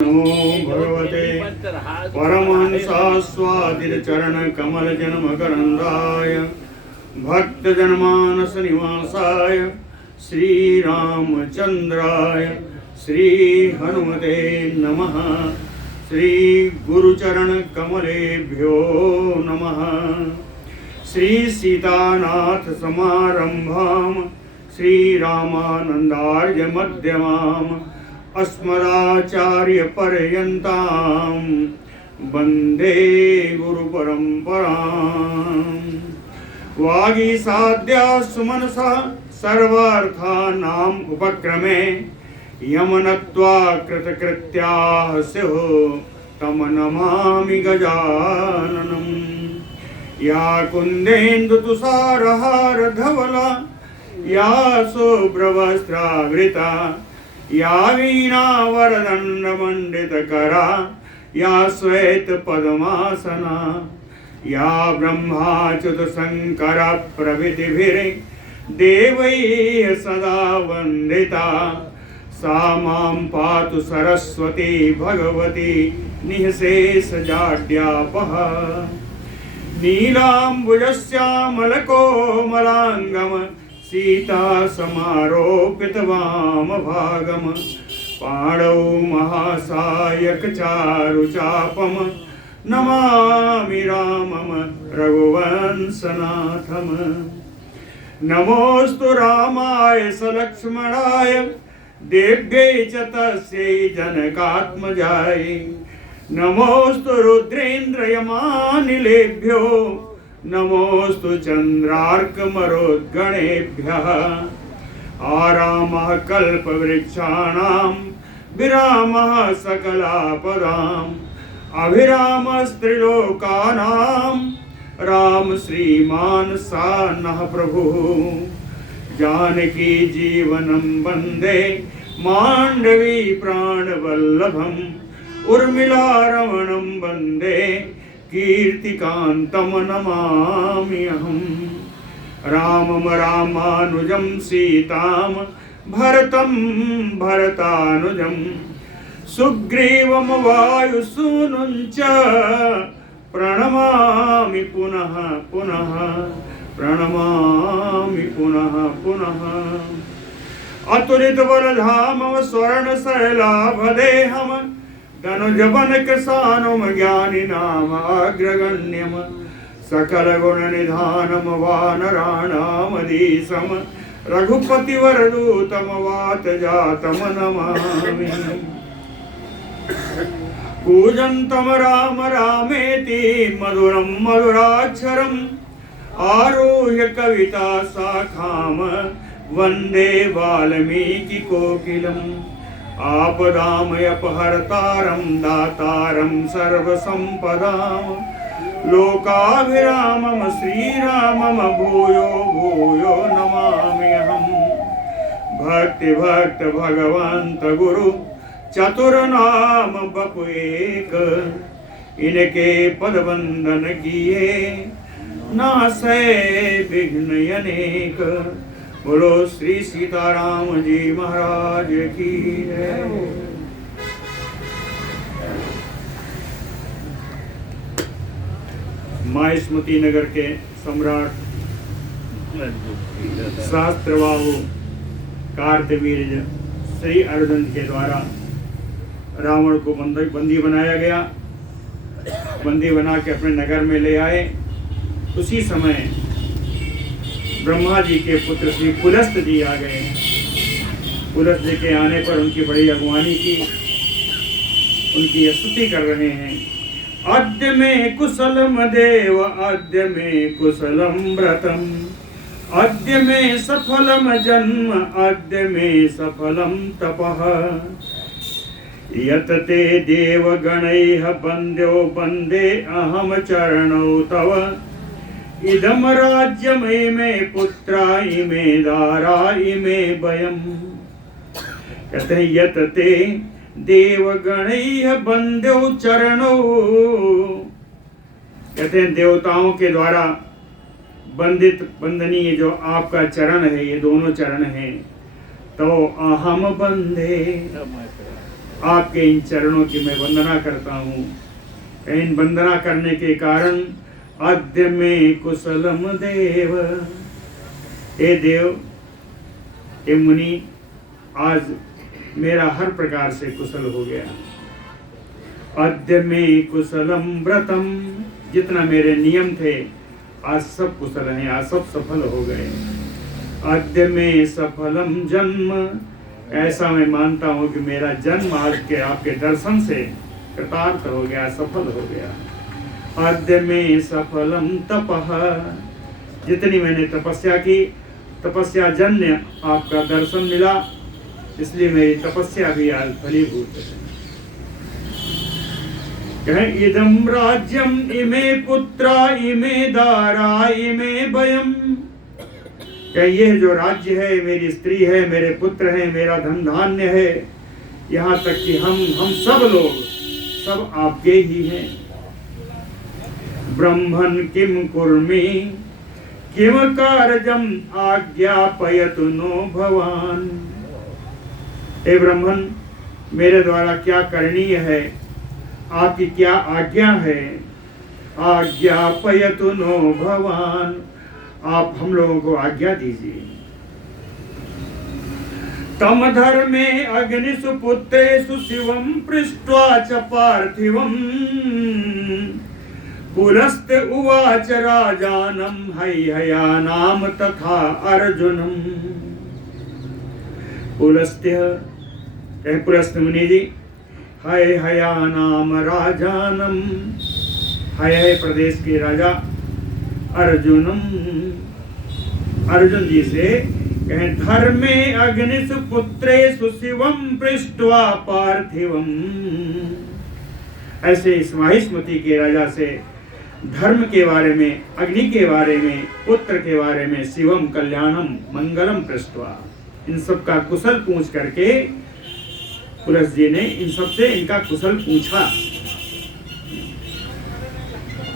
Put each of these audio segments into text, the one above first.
नमो भगवते परमहंसास्वादितचरणकमलजन्मकरन्दाय भक्तजनमानसनिवासाय श्रीरामचन्द्राय श्रीहनुमते नमः। श्रीगुरुचरणकमलेभ्यो नमः। श्रीसीतानाथसमारम्भां श्रीरामानन्दार्यमध्यमाम् अस्मदाचार्यपर्यन्तां वन्दे गुरुपरम्पराम्। वागीसाद्या सुमनसा सर्वार्थानाम् उपक्रमे यमनत्वा कृतकृत्याः स्युः तं नमामि गजाननम्। या कुन्देन्दुतुषारहारधवला या शुभ्रवस्त्रावृता या वीणावरदण्डमण्डितकरा या श्वेतपद्मासना या ब्रह्माच्युतशङ्करप्रभृतिभिर्देवैः सदा वन्दिता सा मां पातु सरस्वती भगवती निःशेषजाड्यापः। नीलाम्बुजश्यामलकोमलाङ्गम् सीता समारोपितवामभागम् पाणौ महासायकचारुचापम् नमामि रामम् रघुवंशनाथम्। नमोऽस्तु रामाय सलक्ष्मणाय देव्यै च तस्यै जनकात्मजाय। नमोऽस्तु रुद्रेन्द्रयमानिलेभ्यो नमोऽस्तु चन्द्रार्कमरुद्गणेभ्यः। आरामः कल्पवृक्षाणां विरामः सकलापदाम् अभिरामस्त्रिलोकानां राम श्रीमान् सा नः प्रभुः। जानकी जीवनं वन्दे माण्डवी प्राणवल्लभम् उर्मिलारमणं वन्दे कीर्तिकान्तं नमामि अहम्। रामं रामानुजं सीतां भरतं भरतानुजं सुग्रीवं वायुसूनुं च प्रणमामि पुनः पुनः प्रणमामि पुनः पुनः। अतुलितबलधामं स्वर्णशैलाभदेहम् धनुजवनकृशानुम ज्ञानिनामाग्रगण्यम् सकलगुणनिधानं वानराणामधीशम् रघुपतिवरदूतं वातजातं नमामि। कूजन्तं राम रामेति मधुरं मधुराक्षरम् आरुह्य कविता शाखां वन्दे वाल्मीकिकोकिलम्। आपदामयपहर्तारं दातारं सर्वसम्पदां लोकाभिरामं श्रीरामं भूयो भूयो नमाम्यहम्। भक्ति भगवन्त गुरु चतुर्नाम बपु एक इनके पदवंदन किए नासै विघ्न अनेक। बोलो श्री सीताराम जी महाराज की जय। माहिष्मती नगर के सम्राट शास्त्रबाहु कार्तवीर्य श्री अर्जुन के द्वारा रावण को बंदी बनाया गया। बंदी बना के अपने नगर में ले आए। उसी समय ब्रह्मा जी के पुत्र श्री पुलस्त जी आ गए। पुलस्त जी के आने पर उनकी बड़ी अगुवानी की, उनकी स्तुति कर रहे हैं। अद्य में कुशलम देव अद्य में कुशलम व्रतम अद्य में सफलम जन्म अद्य में सफलम तपः। यत ते देवगणैः वन्द्यो वन्दे अहम चरणौ तव। इदम राज्यमय मे पुत्रा इमे दारा इमे वयम्। कहते हैं यत ते देवगणैः वन्द्यो चरणौ। कहते हैं देवताओं के द्वारा वंदनीय जो आपका चरण है, ये दोनों चरण हैं। तो अहम बंदे आपके इन चरणों की मैं वंदना करता हूँ। इन वंदना करने के कारण अद्य में कुशलम देव, हे देव, हे मुनि, आज मेरा हर प्रकार से कुशल हो गया। अद्य में कुशलम व्रतम, जितना मेरे नियम थे आज सब कुशल हैं, आज सब सफल हो गए। अद्य में सफलम जन्म, ऐसा मैं मानता हूँ कि मेरा जन्म आज के आपके दर्शन से कृतार्थ हो गया, सफल हो गया। अद्य में सफलम तपः, जितनी मैंने तपस्या की, तपस्या जन्य आपका दर्शन मिला, इसलिए मेरी तपस्या भी आज फलीभूत है। इदं राज्यम इमे पुत्रा इमे दारा इमे भयम, ये जो राज्य है, मेरी स्त्री है, मेरे पुत्र हैं, मेरा धन धान्य है, यहाँ तक कि हम सब लोग सब आपके ही हैं। ब्रह्मन् किम कुर्मि किम कार्यम आज्ञापयतु नो भवान, हे ब्रह्मन, मेरे द्वारा क्या करणीय है, आपकी क्या आज्ञा है। आज्ञापयतु नो भवान, आप हम लोगों को आज्ञा दीजिए। तम धर्मे अग्निषु पुत्रेषु शिवम पृष्ट्वा च पार्थिवम, पुलस्त उवाच राजानम हैहयानाम तथा अर्जुनम। पुलस्त मुनि जी, हैहयानाम राजानम, है प्रदेश के राजा अर्जुनम, अर्जुन जी से कहें, धर्मे अग्निषु पुत्रेषु शिवम पृष्ट्वा पार्थिवम, ऐसे इस माहिष्मति के राजा से धर्म के बारे में, अग्नि के बारे में, पुत्र के बारे में, शिवम कल्याणम मंगलम पृष्ट्वा, इन सब का कुशल पूछ करके पुलस्त जी ने इन सब से इनका कुशल पूछा।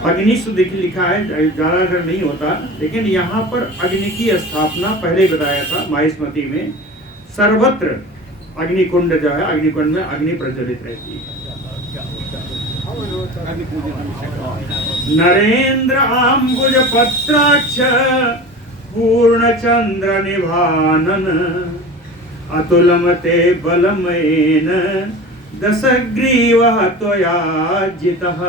अग्नि शुद्ध लिखा है, ज्यादातर नहीं होता, लेकिन यहाँ पर अग्नि की स्थापना पहले बताया था माहिष्मति में। सर्वत्र अग्निकुंड जो है, अग्निकुंड में अग्नि प्रज्वलित रहती है। नरेंद्र आम्बुज पत्राक्ष पूर्णचंद्र निभानन, अतुलम ते बलमयेन दशग्रीवः त्वया जितः।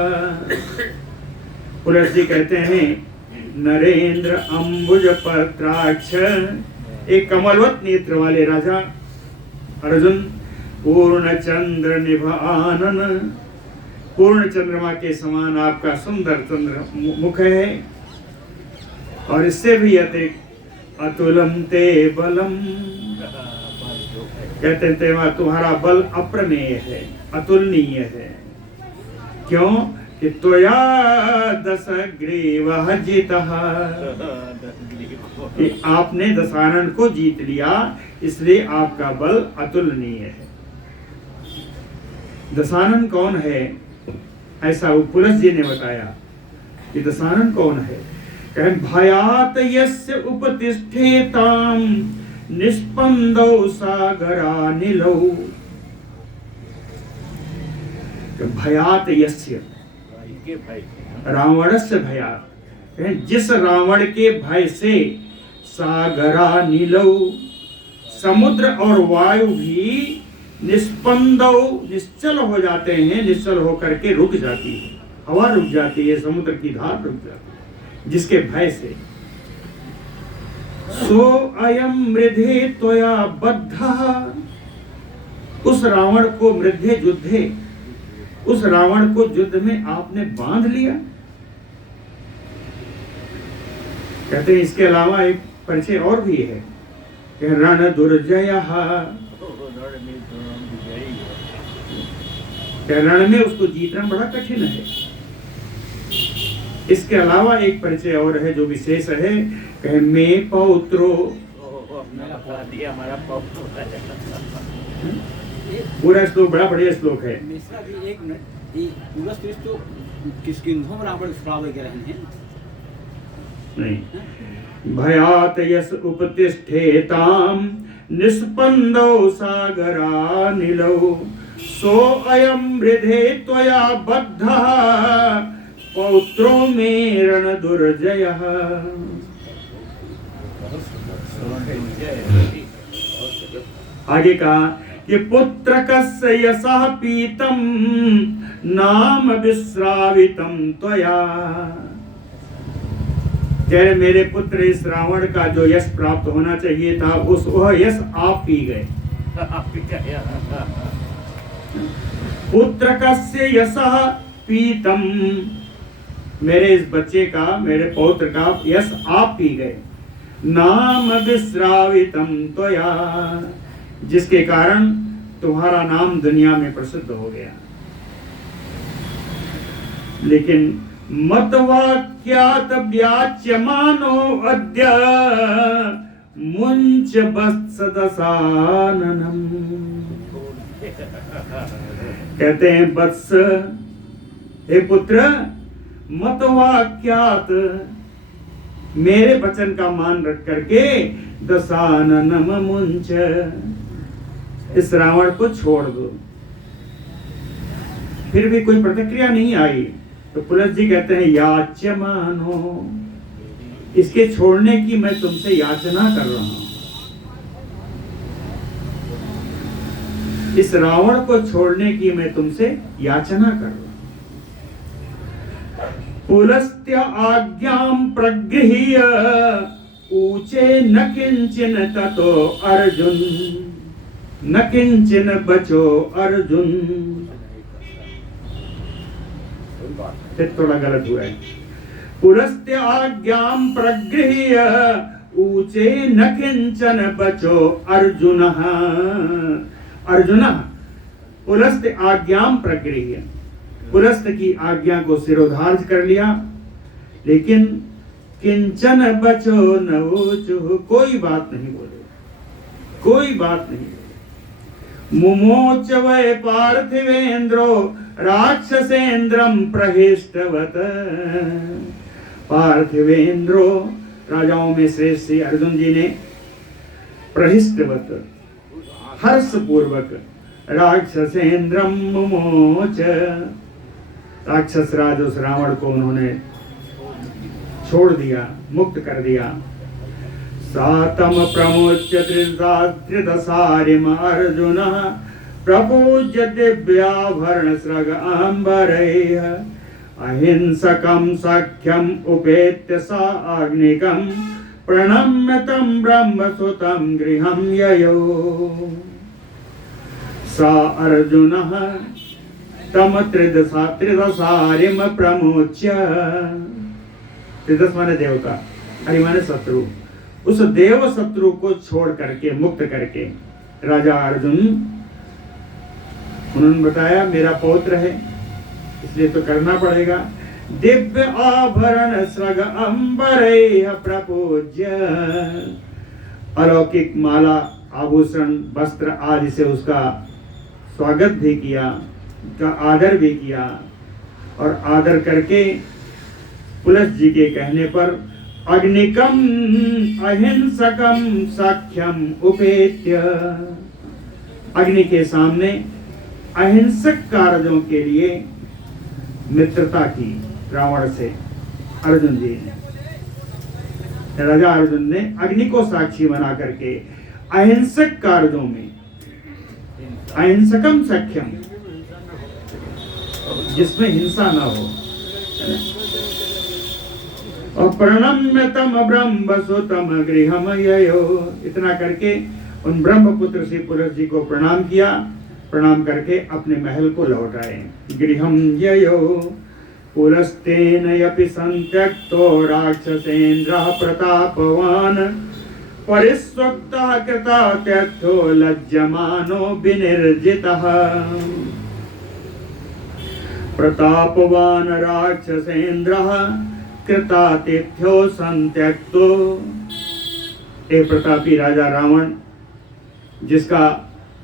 पुलस्त जी कहते हैं, नरेंद्र अंबुज पत्राक्ष, एक कमलवत नेत्र वाले राजा अर्जुन, पूर्ण चंद्र निभानन, पूर्ण चंद्रमा के समान आपका सुंदर चंद्र मुख है, और इससे भी अतिरिक्त अतुलम ते बलम, कहते हैं तुम्हारा बल अप्रमेय है, अतुलनीय है। क्यों कि त्वया दशग्रीवः जितः, कि आपने दशानन को जीत लिया, इसलिए आपका बल अतुलनीय है। दशानन कौन है, ऐसा वो पुलस्त जी ने बताया कि दशानन कौन है। कहें, भयात यस्य उपतिष्ठेताम निष्पंदौ सागरानिलौ, भयात यस्य, रावणस्य भयात, जिस रावण के भय से सागरानिलौ, समुद्र और वायु भी निष्पंदौ, निश्चल हो जाते हैं, निश्चल होकर के रुक जाती है, हवा रुक जाती है, समुद्र की धार रुक जाती है, जिसके भय से। सो अयम मृधे त्वया बद्धः, उस रावण को मृधे युद्धे, उस रावण को युद्ध में आपने बांध लिया। कहते हैं इसके अलावा एक परिचय और भी है कि रण दुर्जयः, रण में उसको जीतना बड़ा कठिन है। इसके अलावा एक परिचय और है जो विशेष है, कहे मैं पौत्रो, पूरा श्लोक बड़ा बढ़िया श्लोक है। नहीं, भयात यस उपतिष्ठेताम निष्पंदौ सागरानिलौ, सो अयम हृदे त्वया बद्धः पौत्रो मे रण दुर्जयः। आगे कहा कि पुत्र कस्य यशः पीतम नाम विश्रावितम त्वया। कह रहे मेरे पुत्र इस रावण का जो यश प्राप्त होना चाहिए था उस वह यश आप पी गए। पुत्र कस्य यशः पीतम, मेरे इस बच्चे का, मेरे पौत्र का यश आप पी गए। नाम विश्रावितम त्वया, जिसके कारण तुम्हारा नाम दुनिया में प्रसिद्ध हो गया। लेकिन मतवाक्यात व्याच्यमानो अद्य मुंच वत्स दशाननम। कहते हैं वत्स, हे पुत्र, मतवाक्यात, मेरे वचन का मान रख करके दशाननम मुंच, इस रावण को छोड़ दो। फिर भी कोई प्रतिक्रिया नहीं आई तो पुलस्त जी कहते हैं याच्यमानो, इसके छोड़ने की मैं तुमसे याचना कर रहा हूं। इस रावण को छोड़ने की मैं तुमसे याचना कर रहा हूं। पुलस्त्य आज्ञां प्रगृह्य ऊचे न किंचन ततो अर्जुन, न किंचन बचो अर्जुन। फिर थोड़ा गलत हुआ है। पुलस्त्य आज्ञां प्रगृह्य ऊचे न किंचन बचो अर्जुनः। अर्जुनः पुलस्त आज्ञां प्रगृह्य, पुलस्त की आज्ञा को सिरोधार्य कर लिया, लेकिन किंचन बचो न ऊचुः, कोई बात नहीं बोले, कोई बात नहीं बोले। मुमोच वै पार्थिवेंद्रो राक्षसेंद्रम प्रहिष्टवत। पार्थिवेंद्रो, राजाओं में श्रेष्ठ श्री अर्जुन जी ने प्रहिष्टवत, हर्ष पूर्वक राक्षसेंद्रम मुमोच, राक्षस राज उस रावण को उन्होंने छोड़ दिया, मुक्त कर दिया। सातम प्रमोच्य त्रिदशारिम अर्जुन प्रपूज्य दिव्याभरण सृग अंबरैः। अहिंसकं सख्यम उपेत्य सा अग्निकं प्रणम्य तं ब्रह्मसुतं गृहं ययो। सा अर्जुनः तम त्रिदशारिम प्रमोच्य, त्रिदश माने देवता, हरि माने शत्रु, उस देव शत्रु को छोड़ करके, मुक्त करके राजा अर्जुन, उन्होंने बताया मेरा पौत्र है इसलिए तो करना पड़ेगा। दिव्य आभरण सृग अंबरैः प्रपूज्य, अलौकिक माला, आभूषण, वस्त्र आदि से उसका स्वागत भी किया, का आदर भी किया, और आदर करके पुलस्त जी के कहने पर अग्निकम अहिंसकम सख्यम उपेत्य, अग्नि के सामने अहिंसक कार्यों के लिए मित्रता की रावण से अर्जुन जी ने, राजा अर्जुन ने अग्नि को साक्षी बना करके अहिंसक कार्यों में, अहिंसकम सख्यम, जिसमें हिंसा ना हो, और प्रणम्य तम ब्रह्मसुतम गृहम ययो, इतना करके उन ब्रह्मपुत्र श्री पुलस्त जी को प्रणाम किया, प्रणाम करके अपने महल को लौट आए। गृहम ययो पुलस्तेन यपि संत्यक्तो राक्षसेन्द्रः प्रतापवान परिस्वक्तः कृतात्यर्थो लज्जमानो विनिर्जितः। प्रतापवान राक्षसेन्द्रः कृतातिथ्यो संत्यक्तो, एक प्रतापी राजा रावण, जिसका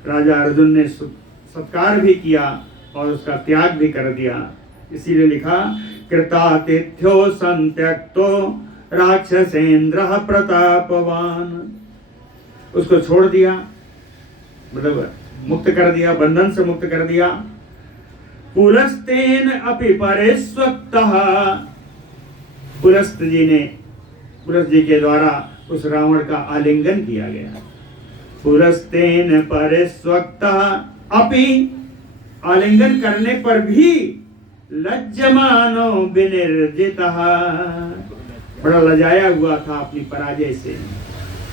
राजा अर्जुन ने सत्कार भी किया और उसका त्याग भी कर दिया, इसीलिए लिखा कृतातिथ्यो संत्यक्तो राक्षसेन्द्रः प्रतापवान, उसको छोड़ दिया, मतलब मुक्त कर दिया, बंधन से मुक्त कर दिया। पुलस्तेन अपि परिस्वक्तः, पुलस्त जी के द्वारा उस रावण का आलिंगन किया गया। पुलस्तेन परिस्वक्तः अपि, आलिंगन करने पर भी लज्जमानो विनिर्जितः, बड़ा लजाया हुआ था अपनी पराजय से।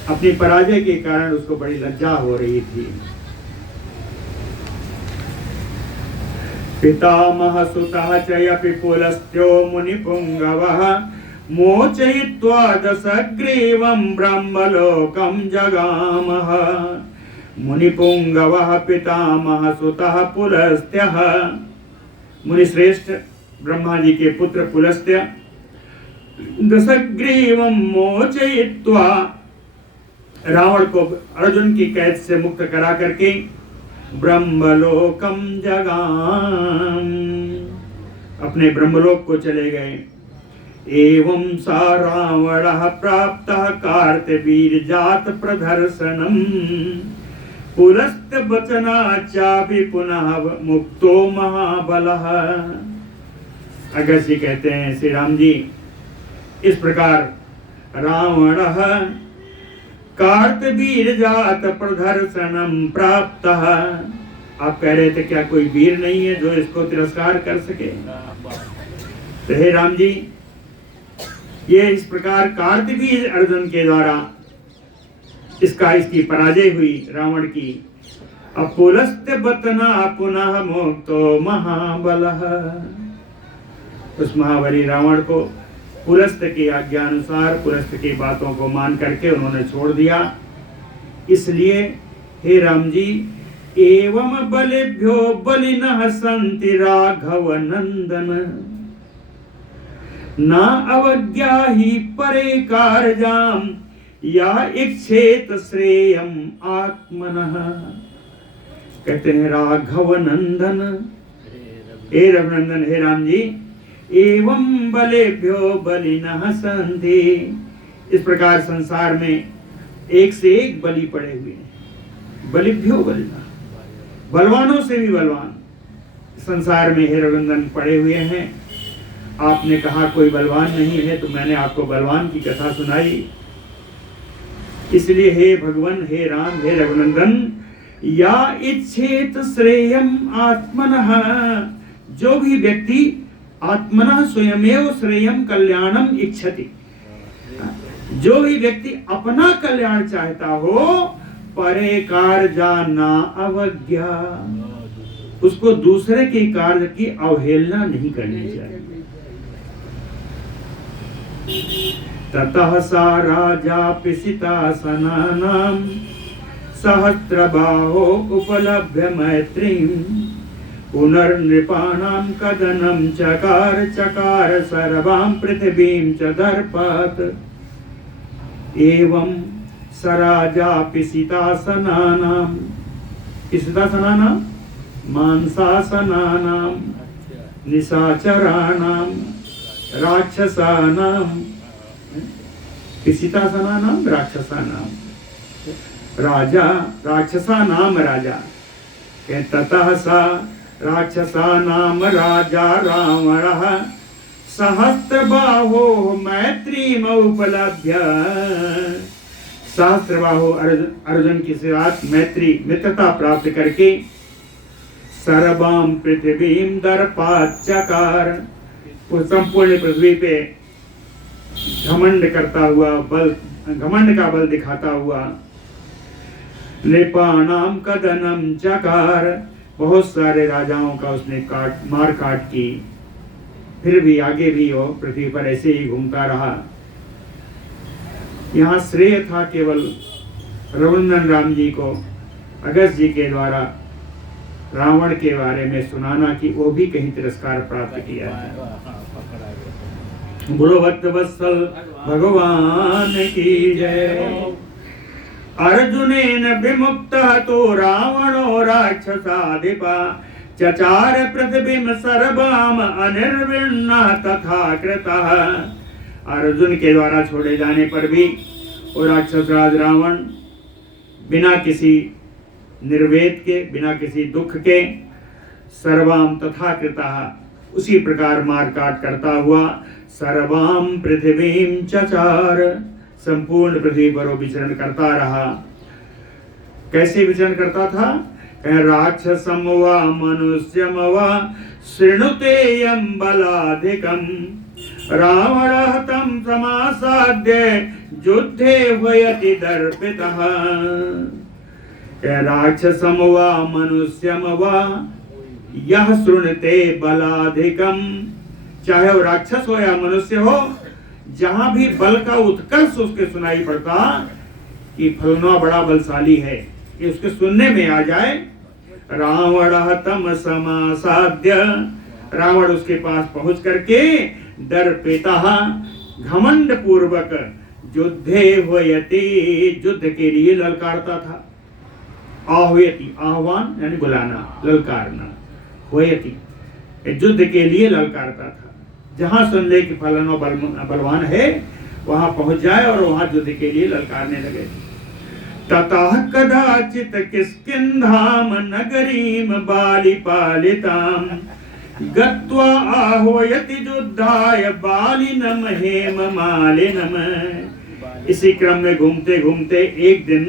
अपनी पराजय के कारण उसको बड़ी लज्जा हो रही थी। पितामह सुतः चयपि पुलस्त्यो मुनिपुंगवः मोचयित्वा दशग्रीवं ब्रह्मलोकं जगामः। मुनिपुंगवः पितामह सुतः पुलस्त्यः, मुनिश्रेष्ठ ब्रह्मा जी के पुत्र पुलस्त्य दशग्रीवं मोचयित्वा, रावण को अर्जुन की कैद से मुक्त करा करके ब्रह्मलोकम जगाम, अपने ब्रह्मलोक को चले गए। एवं सा रावणः प्राप्तः कार्तवीर्य जात प्रदर्शनम पुलस्त वचनाचापि पुनः मुक्तो महाबलः। अगस्त्य कहते हैं श्री राम जी, इस प्रकार रावणः कार्तवीर्य जात प्रदर्शनम प्राप्तः, आप कह रहे थे क्या कोई वीर नहीं है जो इसको तिरस्कार कर सके? तो हे राम जी, ये इस प्रकार कार्तवीर्य अर्जुन के द्वारा इसकी पराजय हुई रावण की। अब पुलस्त बतना पुनः मुक्तो महाबलः, उस महाबली रावण को पुलस्त की आज्ञा अनुसार, पुलस्त की बातों को मान करके उन्होंने छोड़ दिया। इसलिए हे राम जी, एवं बलिभ्यो बलिनः सन्ति राघव नंदन ना अवज्ञा ही परे कारजाम या इच्छेत श्रेयम आत्मनः। कहते हैं राघव नंदन, हे रघुनंदन, हे राम जी, एवं बलेभ्यो बलिनः सन्ति, इस प्रकार संसार में एक से एक बलि पड़े हुए हैं। बलिभ्यो बलिनः, बलवानों से भी बलवान संसार में हे रघुनंदन पड़े हुए हैं। आपने कहा कोई बलवान नहीं है, तो मैंने आपको बलवान की कथा सुनाई। इसलिए हे भगवान, हे राम, हे रघुनंदन, या इच्छेत श्रेयम आत्मनः, जो भी व्यक्ति आत्मनः स्वयमेव श्रेयम कल्याणम इच्छति, जो भी व्यक्ति अपना कल्याण चाहता हो, परे कार्या ना अवज्ञा, उसको दूसरे के कार्य की अवहेलना नहीं करनी चाहिए। ततः सा राजा पिसितासनानां सहस्रबाहो उपलभ्य मैत्रीं पुनर्नृपाणां कदनं चकार चकार सर्वां पृथिवीं च दर्पात्। एवं स राजा पिसितासनानां, पिसितासनानां मांसासनानां निशाचराणां राक्षसानां, पिसितासनानां राक्षसानां, राजा राक्षसानां राजा, ततः सा राक्षसानां राजा रावणः सहस्रबाहो मैत्रीमुपलभ्य, सहस्रबाहो अर्जुन की साथ मैत्री मित्रता प्राप्त करके सर्वां पृथ्वीं दर्पात् चकार, वो संपूर्ण पृथ्वी पे घमंड करता हुआ, बल घमंड का बल दिखाता हुआ, नृपाणाम कदनम चकार, बहुत सारे राजाओं का उसने मार काट की। फिर भी आगे भी वो पृथ्वी पर ऐसे ही घूमता रहा। यहाँ श्रेय था केवल रघुनंदन राम जी को अगस्त जी के द्वारा रावण के बारे में सुनाना कि वो भी कहीं तिरस्कार प्राप्त किया है। बोलो भक्त वत्सल भगवान की जय। अर्जुनेन विमुक्तः तो रावणो राक्षसाधिपा चचार पृथ्वीं सर्वाम अनिर्विण्णा तथा कृतः। अर्जुन के द्वारा छोड़े जाने पर भी वो राक्षस राज रावण बिना किसी निर्वेद के, बिना किसी दुख के, सर्वाम तथा कृतः उसी प्रकार मार काट करता हुआ सर्वाम पृथ्वीम चचार संपूर्ण पृथ्वी पर वो विचरण करता रहा। कैसे विचरण करता था? राक्षसम वा मनुष्यम वा शृणुतेयं बलाधिकम रावणः तं समासाद्य युद्धे वयति दर्पितः। राक्षसम वा मनुष्यम वा यह शृणुते बलाधिकम, चाहे वो राक्षस हो या मनुष्य हो, जहां भी बल का उत्कर्ष उसके सुनाई पड़ता कि फलना बड़ा बलशाली है, ये उसके सुनने में आ जाए। रावणः तम समासाद्य, रावण उसके पास पहुंच करके दर्पितः घमंड पूर्वक युद्धे होयति, युद्ध के लिए ललकारता था। आह्वयति, आह्वान यानी बुलाना, ललकारना, होयति युद्ध के लिए ललकारता था। जहां सुन ले कि फलाना बलवान है, वहां पहुंच जाए और वहां युद्ध के लिए ललकारने लगे। ततः कदाचित किष्किन्धाम नगरीम बालिपालिताम गत्वा आह्वयति युद्धाय बालिनम हेममालिनम। इसी क्रम में घूमते घूमते एक दिन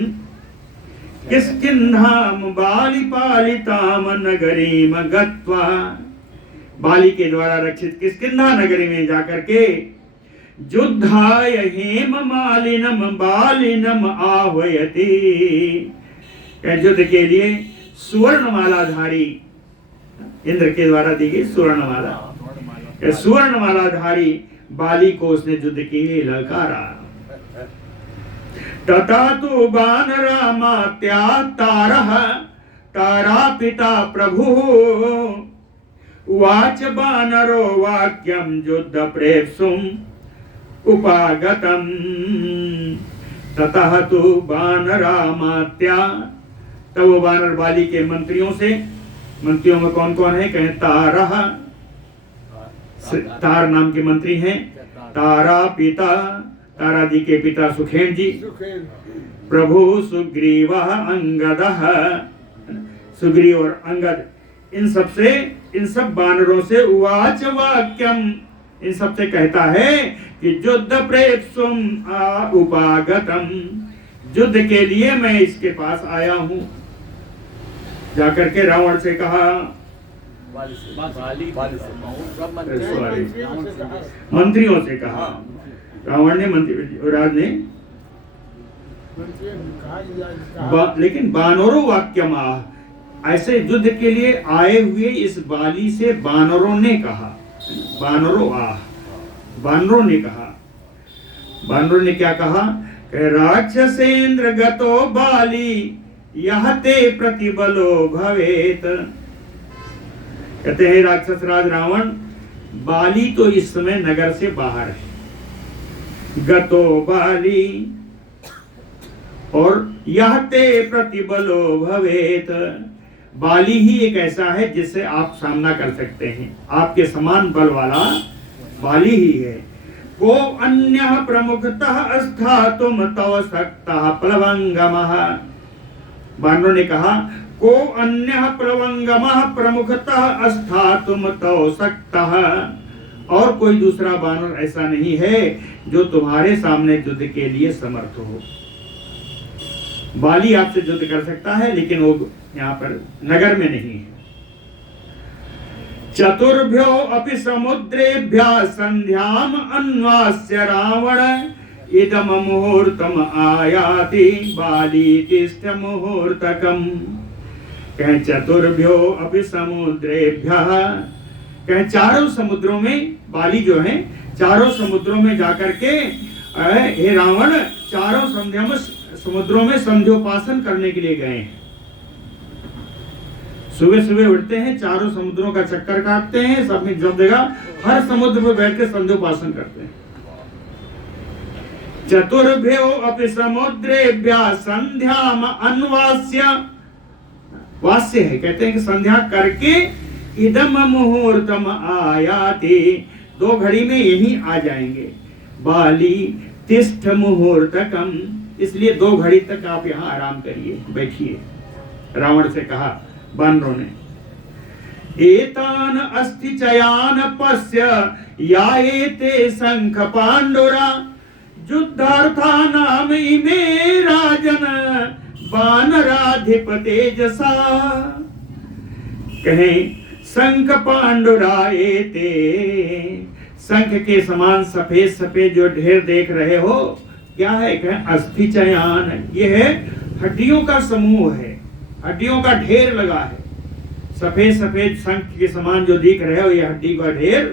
किष्किन्धाम बालिपालिताम नगरीम गत्वा, बाली के द्वारा रक्षित किष्किन्धा नगरी में जाकर के युद्धाय हेममालिनम बालिनम आह्वयति, युद्ध के लिए सुवर्णमालाधारी, इंद्र के द्वारा दी गई सुवर्णमाला, सुवर्णमालाधारी बाली को उसने युद्ध के लिए ललकारा। तथा तो बानरामात्या तारः तारा पिता प्रभु उवाच बानरो वाक्यम युद्ध प्रेप्सुम उपागतम। ततः तो बानरामात्या, तब वो वानर बाली के मंत्रियों से, मंत्रियों में कौन कौन है? कहें तारः, तार नाम के मंत्री हैं, तारा पिता, तारा जी के पिता सुखेन जी, प्रभु सुग्रीव अंगदः, सुग्रीव और अंगद, इन सब बानरों से उवाच वाक्यम, इन सब से कहता है कि युद्ध प्रेप्सुम उपागतम, युद्ध के लिए मैं इसके पास आया हूं। जाकर के रावण से कहा, मंत्रियों से कहा, रावण ने राज ने, लेकिन बानरों वाक्यमाह, ऐसे युद्ध के लिए आए हुए इस बाली से बानरों ने कहा, बानरों ने कहा, बानरों ने क्या कहा? राक्षसेंद्र गतो बाली यह ते प्रतिबलो भवेत। कहते हैं राक्षस राज रावण, बाली तो इस समय नगर से बाहर है, गतो बाली, और यह ते प्रतिबलो भवेत, बाली ही एक ऐसा है जिससे आप सामना कर सकते हैं, आपके समान बल वाला बाली ही है। को अन्य प्रमुखतः स्थातुम तव सक्तः प्लवंगमः, बानरों ने कहा, को अन्य प्लवंगमः प्रमुखतः स्थातुम तव सक्तः, और कोई दूसरा बानर ऐसा नहीं है जो तुम्हारे सामने युद्ध के लिए समर्थ हो। बाली आपसे युद्ध कर सकता है, लेकिन वो यहाँ पर नगर में नहीं है। चतुर्भ्यो अपि समुद्रेभ्यः संध्याम अन्वास्य रावण इदम मुहूर्तम आयाति बाली तिष्ठ मुहूर्तकम। कहें चतुर्भ्यो अपि समुद्रेभ्यः, कहें चारों समुद्रों में, बाली जो है चारों समुद्रों में जाकर के, हे रावण, चारों समुद्रों में संध्योपासन करने के लिए गए हैं। सुबह सुबह उठते हैं, चारों समुद्रों का चक्कर काटते हैं, सब में जब जगह हर समुद्र पर बैठ के संध्योपासन करते हैं। चतुर्भ्यो अपि समुद्रेभ्यः संध्याम अन्वास्य, वास्य है, कहते हैं कि संध्या करके इदम मुहूर्तम आयाति, 2 घड़ी में यही आ जाएंगे। बाली तिष्ठ मुहूर्तकम, इसलिए 2 घड़ी तक आप यहाँ आराम करिए, बैठिए, रावण से कहा बानरों ने, एतान अस्ति चयान पश्य याएते शंख पांडुरा युद्धार्था नाम इमे राजन वानराधिप तेजसा। कहें शंख पांडुरा एते, शंख के समान सफेद सफेद जो ढेर देख रहे हो, क्या है? कहें अस्थि चयान, ये है हड्डियों का समूह है, हड्डियों का ढेर लगा है। सफेद सफेद शंख के समान जो दिख रहे हो, ये हड्डी का ढेर।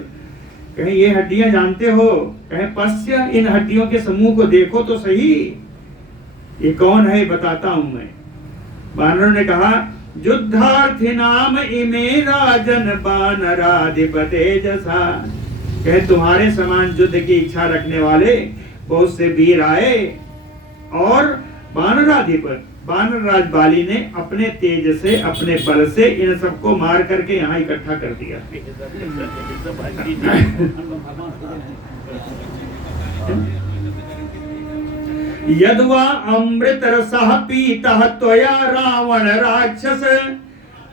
कहें ये हड्डियां जानते हो? कहें पश्य, इन हड्डियों के समूह को देखो तो सही, ये कौन है बताता हूं मैं। वानरों ने कहा, युद्धार्थी नाम इमे राजन वानराधिप तेजसा। कहे तुम्हारे समान युद्ध की इच्छा रखने वाले बहुत से वीर आए और वानराधिपत वानरराज बाली ने अपने तेज से, अपने बल से इन सबको मार करके यहाँ इकट्ठा कर दिया। यद्वा अमृत रसः पीतः त्वया रावण राक्षस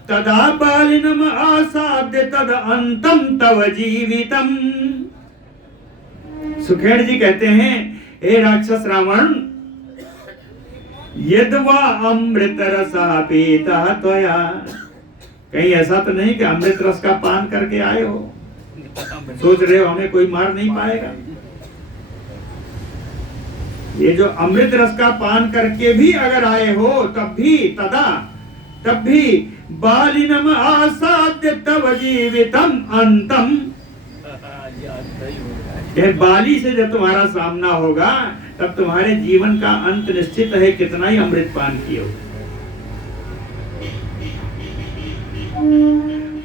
तदा बालिनम आसाद्य तद अंतम तव जीवितम। सुखेड़ जी कहते हैं, हे राक्षस रावण, यद्वा अमृत रसः पीतः त्वया, कहीं ऐसा तो नहीं कि अमृत रस का पान करके आए हो, सोच रहे हो हमें कोई मार नहीं पाएगा। ये जो अमृत रस का पान करके भी अगर आए हो, तब भी बालिनम आसाद्य तव जीवितम अंतम। बाली से जब तुम्हारा सामना होगा तब तुम्हारे जीवन का अंत निश्चित है, कितना ही अमृत पान किए हो।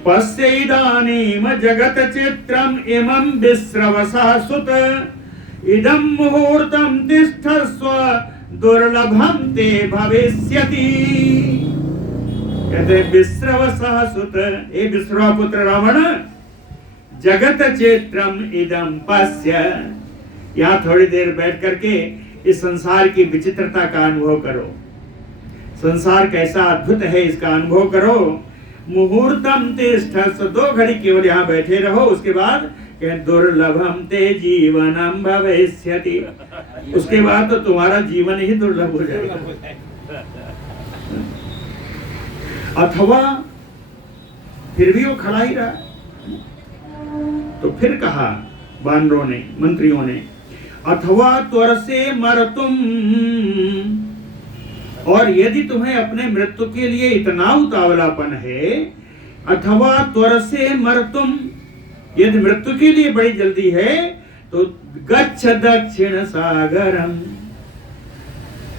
पश्य इदानीम जगत चित्रम इमं विश्रवसः सुत इदं मुहूर्तं तिष्ठस्व दुर्लभं ते भविष्यति। कहते विश्रवसः सुत, ए विश्रवा पुत्र रावण, जगत चित्रम इदं पश्य, यहाँ थोड़ी देर बैठ करके इस संसार की विचित्रता का अनुभव करो। संसार कैसा अद्भुत है इसका अनुभव करो। मुहूर्तम तिष्ठस्व, 2 घड़ी केवल यहाँ बैठे रहो, उसके बाद दुर्लभम ते जीवनम भविष्यति, उसके बाद तो तुम्हारा जीवन ही दुर्लभ हो जाएगा। अथवा फिर भी वो खड़ा ही रहा। तो फिर कहा वानरों ने, मंत्रियों ने, अथवा त्वर से मर तुम, और यदि तुम्हें अपने मृत्यु के लिए इतना उतावलापन है, अथवा त्वर से मर तुम, यदि मृत्यु के लिए बड़ी जल्दी है, तो गच्छ दक्षिण सागरम,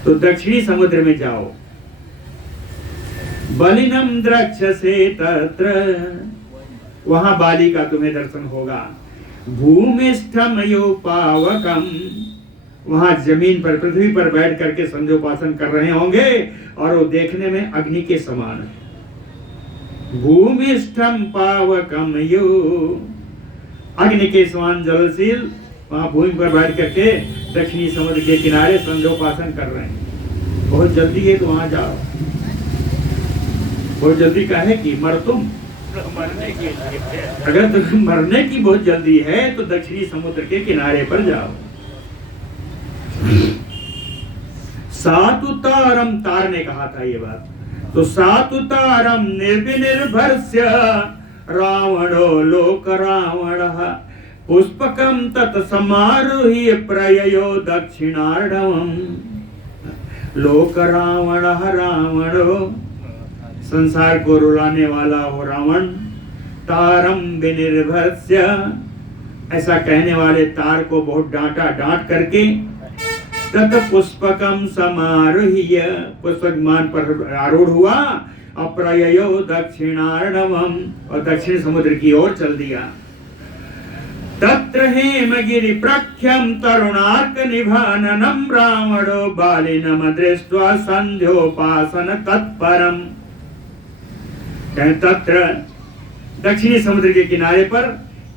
तो दक्षिणी समुद्र में जाओ। बलिनम द्रक्षसे तत्र, वहां बाली का तुम्हें दर्शन होगा। भूमिष्ठम यो पावकम, वहां जमीन पर, पृथ्वी पर बैठ करके संध्योपासन कर रहे होंगे और वो देखने में अग्नि के समान है। भूमिष्ठम पावकम यो, अग्नि के समान जलशील, वहां भूमि पर बैठ करके दक्षिणी समुद्र के किनारे संध्योपासन कर रहे हैं। बहुत जल्दी है तो वहां जाओ। बहुत जल्दी का है कि मर तुम, मरने के लिए, अगर तुम्हें मरने की बहुत जल्दी है तो दक्षिणी समुद्र के किनारे पर जाओ। सातुतारम, तार ने कहा था ये बात, तो सातुतारम निर्विनिर्भरस्य रावणो लोक रावणः पुष्पकम तत्समारोह्य प्रययो दक्षिणार्णवम्। लोक रावणः, रावणो संसार को रुलाने वाला हो रावण, तारम विनिर्भरस्य, ऐसा कहने वाले तार को बहुत डांटा, डांट करके तत पुष्पकम समारोह्य, पुष्पक विमान पर आरूढ़ हुआ, अप्रययो दक्षिणार्णवम्, और दक्षिण समुद्र की ओर चल दिया। तत्र हेमगिरि प्रख्यम तरुणार्क निभाननम रावणो बालिनम दृष्ट्वा संध्योपासन तत्परम। तत्र, दक्षिणी समुद्र के किनारे पर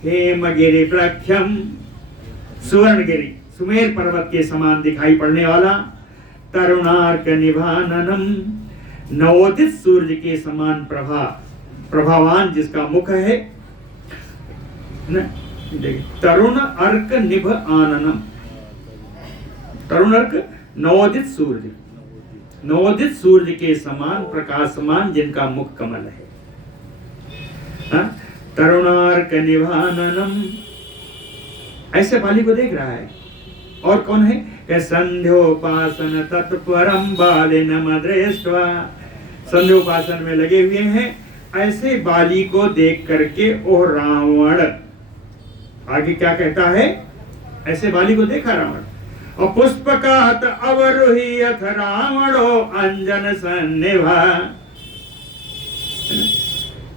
हेमगिरि प्रख्यम, सुवर्णगिरि, सुमेर पर्वत के समान दिखाई पड़ने वाला, तरुणार्क निभाननम, नवोदित सूर्य के समान प्रभावान जिसका मुख है न, तरुण अर्क निभ आननम, तरुण अर्क नवोदित सूर्य के समान प्रकाशमान जिनका मुख कमल है। तरुणार्क निभाननम, ऐसे बाली को देख रहा है। और कौन है? संध्योपासन तत्परम बालिनम दृष्ट्वा, संध्योपासन में लगे हुए हैं ऐसे बाली को देख करके ओ रावण आगे क्या कहता है? ऐसे बाली को देखा रावण। और पुष्पकात अवरोही अथ रावणो अंजन सन्निभा,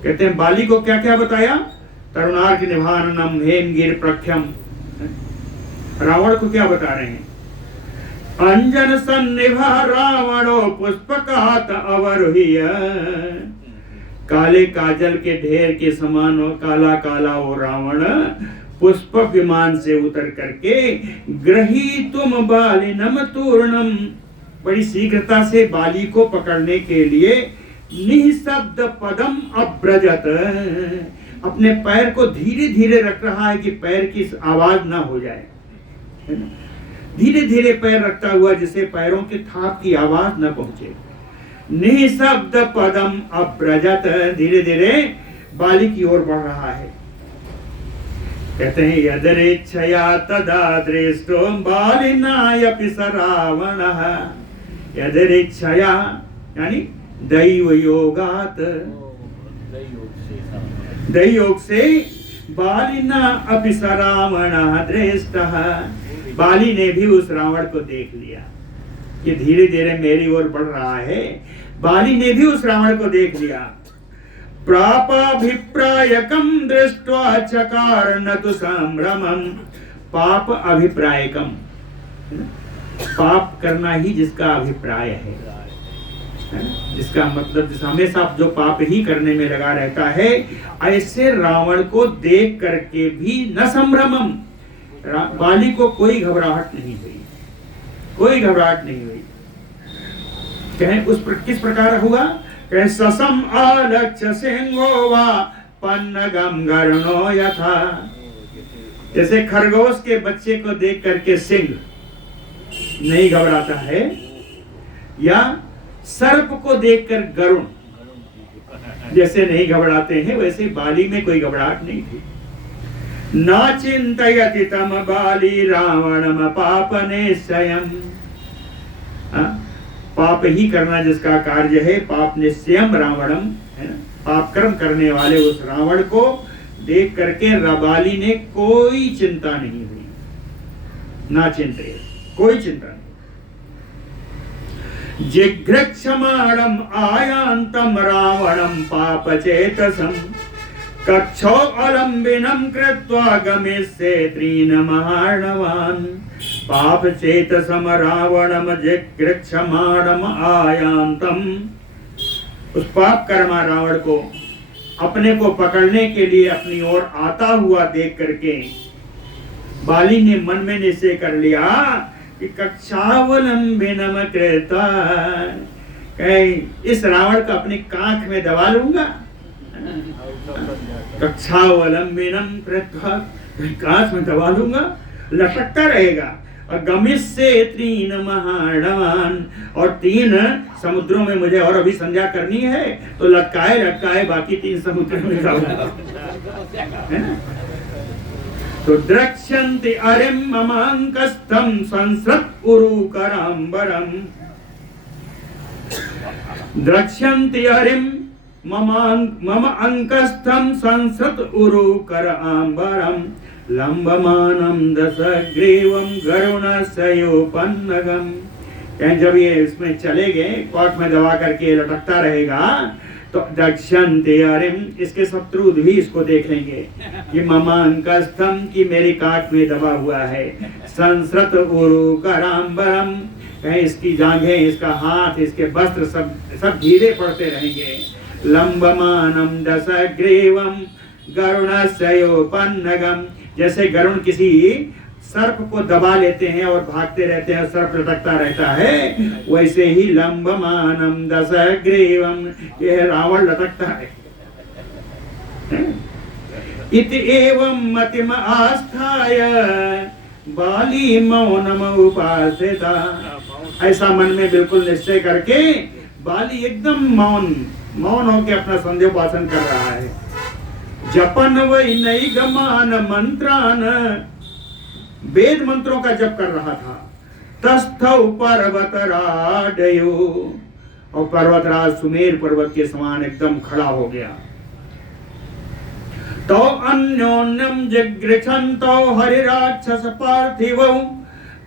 कहते हैं बाली को क्या क्या बताया? तरुणार्क निभाननम हेमगिर प्रख्यम। रावण को क्या बता रहे हैं? अंजन सन्निभा रावणो पुष्पकात अवरोही, काले काजल के ढेर के समान हो काला काला वो रावण पुष्प विमान से उतर करके गृहीतुम बालिनम तूर्णम, बड़ी शीघ्रता से बाली को पकड़ने के लिए निःशब्द पदम अब्रजत, अपने पैर को धीरे धीरे रख रहा है कि पैर की आवाज ना हो जाए, धीरे धीरे पैर रखता हुआ जिससे पैरों के थाप की आवाज न पहुंचे। निःशब्द पदम अब्रजत, धीरे धीरे बाली की ओर बढ़ रहा है। कहते हैं यदरेच्छया तदा दृष्टो बालिनायपि स रावणः, यदरेच्छया यानी दैव योगात, दैव योग से बालिना अपि स रावणः दृष्टः, बाली ने भी उस रावण को देख लिया। ये धीरे धीरे मेरी ओर बढ़ रहा है। बाली ने भी उस रावण को देख लिया। प्रापाभिप्रायकम दृष्ट्वा चकार न तु संभ्रमम, पाप अभिप्रायकम, पाप करना ही जिसका अभिप्राय है, जिसका मतलब जिस हमेशा जो पाप ही करने में लगा रहता है, ऐसे रावण को देख करके भी न संभ्रमम, बाली को कोई घबराहट नहीं हुई, कोई घबराहट नहीं हुई। कहें किस प्रकार हुआ? कहें ससम आलक्ष्य सिंहो वा पन्नगम गर्णो यथा, जैसे खरगोश के बच्चे को देख करके सिंह नहीं घबराता है, या सर्प को देखकर गरुण जैसे नहीं घबराते हैं, वैसे बाली में कोई घबराहट नहीं थी। न चिंतयति तम बाली रावणम पापने स्वयं, पाप ही करना जिसका कार्य है, पाप निश्चयम रावणम, है ना, पाप कर्म करने वाले उस रावण को देख करके बाली ने कोई चिंता नहीं हुई। ना चिंते, कोई चिंता नहीं। जिघ्रक्षमाणम आयांतम रावणम पाप चेतसम, कक्षो अलंबिनम कृत्वा गमिष्ये त्रीन महार्णवान्, पाप चेतसम रावणम जिघ्रक्षमाणम आयांतम, उस पाप कर्मा रावण को अपने को पकड़ने के लिए अपनी ओर आता हुआ देख करके बाली ने मन में निश्चय कर लिया कि कक्षावलंबिनम कृत्वा, इस रावण को अपनी कांख में दबा लूंगा, कक्षावलंबिनम कृत्वा, कांख में दबा लूंगा, लटकता रहेगा। और गमिष्ये त्रीन महार्णवान्, और 3 समुद्रों में मुझे और अभी संध्या करनी है, तो लटकाए लटकाए बाकी 3 समुद्रों में जाऊंगा, है ना। तो द्रक्ष्यन्ति अरिम ममांकस्थं संसृत उरुकराम्बरम, द्रक्ष्यन्ति अरिम मम अंकस्थं संसृत उरुकराम्बरम, लंबमानम दशग्रीवम गरुणस्योपन्नगम, जब ये इसमें चले गए कोट में दबा करके लटकता रहेगा, तो दक्षन्ते अरिम, इसके शत्रु भी इसको देख लेंगे कि ममांकस्थम, की मेरी काट में दबा हुआ है, संसृत उरुकराम्बरम, कहीं इसकी जांघें, इसका हाथ, इसके वस्त्र सब ढीले पड़ते रहेंगे। लंबमानम दशग्रीवम गरुणस्योपन्नगम, जैसे गरुण किसी सर्प को दबा लेते हैं और भागते रहते हैं, सर्प लटकता रहता है, वैसे ही लंबमानम दशग्रीवम, यह रावण लटकता है। इत एवं मतिम आस्थाय बाली मौनम उपासिता, ऐसा मन में बिल्कुल निश्चय करके बाली एकदम मौन होकर अपना संध्योपासन कर रहा है। जपन वै नई गमान मंत्रान, वेद मंत्रों का जप कर रहा था। तस्थौ पर्वतराडयो, और पर्वतराज सुमेर पर्वत के समान एकदम खड़ा हो गया। तो अन्योन्यम जिगृछन्तौ हरिराक्षस पार्थिवौ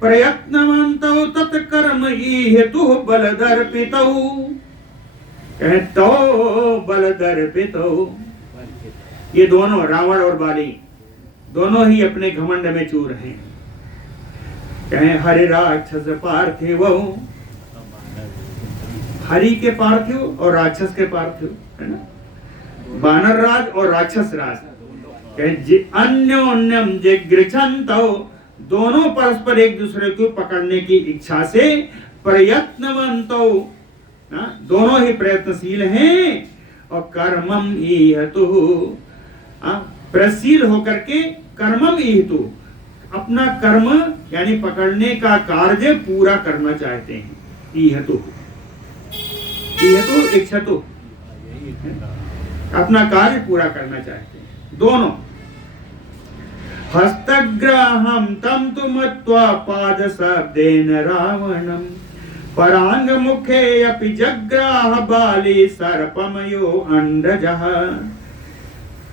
प्रयत्नवन्तौ तत्कर्म हेतु बलदर्पितौ, तो बलदर्पितौ, ये दोनों रावण और बाली दोनों ही अपने घमंड में चूर हैं। कहें हरि राक्षस पार्थिव, हरि के पार्थिव और राक्षस के पार्थिव, है ना, वानर राज और राक्षस राज। अन्योन्यम जिगृछन्तौ, दोनों परस्पर एक दूसरे को पकड़ने की इच्छा से, प्रयत्नवन्तौ, दोनों ही प्रयत्नशील हैं, और कर्मम हेतु, प्रशील होकर के कर्मम हेतु, अपना कर्म यानी पकड़ने का कार्य पूरा करना चाहते हैं। हेतु इच्छतु, अपना कार्य पूरा करना चाहते हैं दोनों। हस्तग्राहम तम तु मत्वा पाद शब्देन रावणम परांग मुखे अपि जग्राह बाली सर्पमयो अंडजः।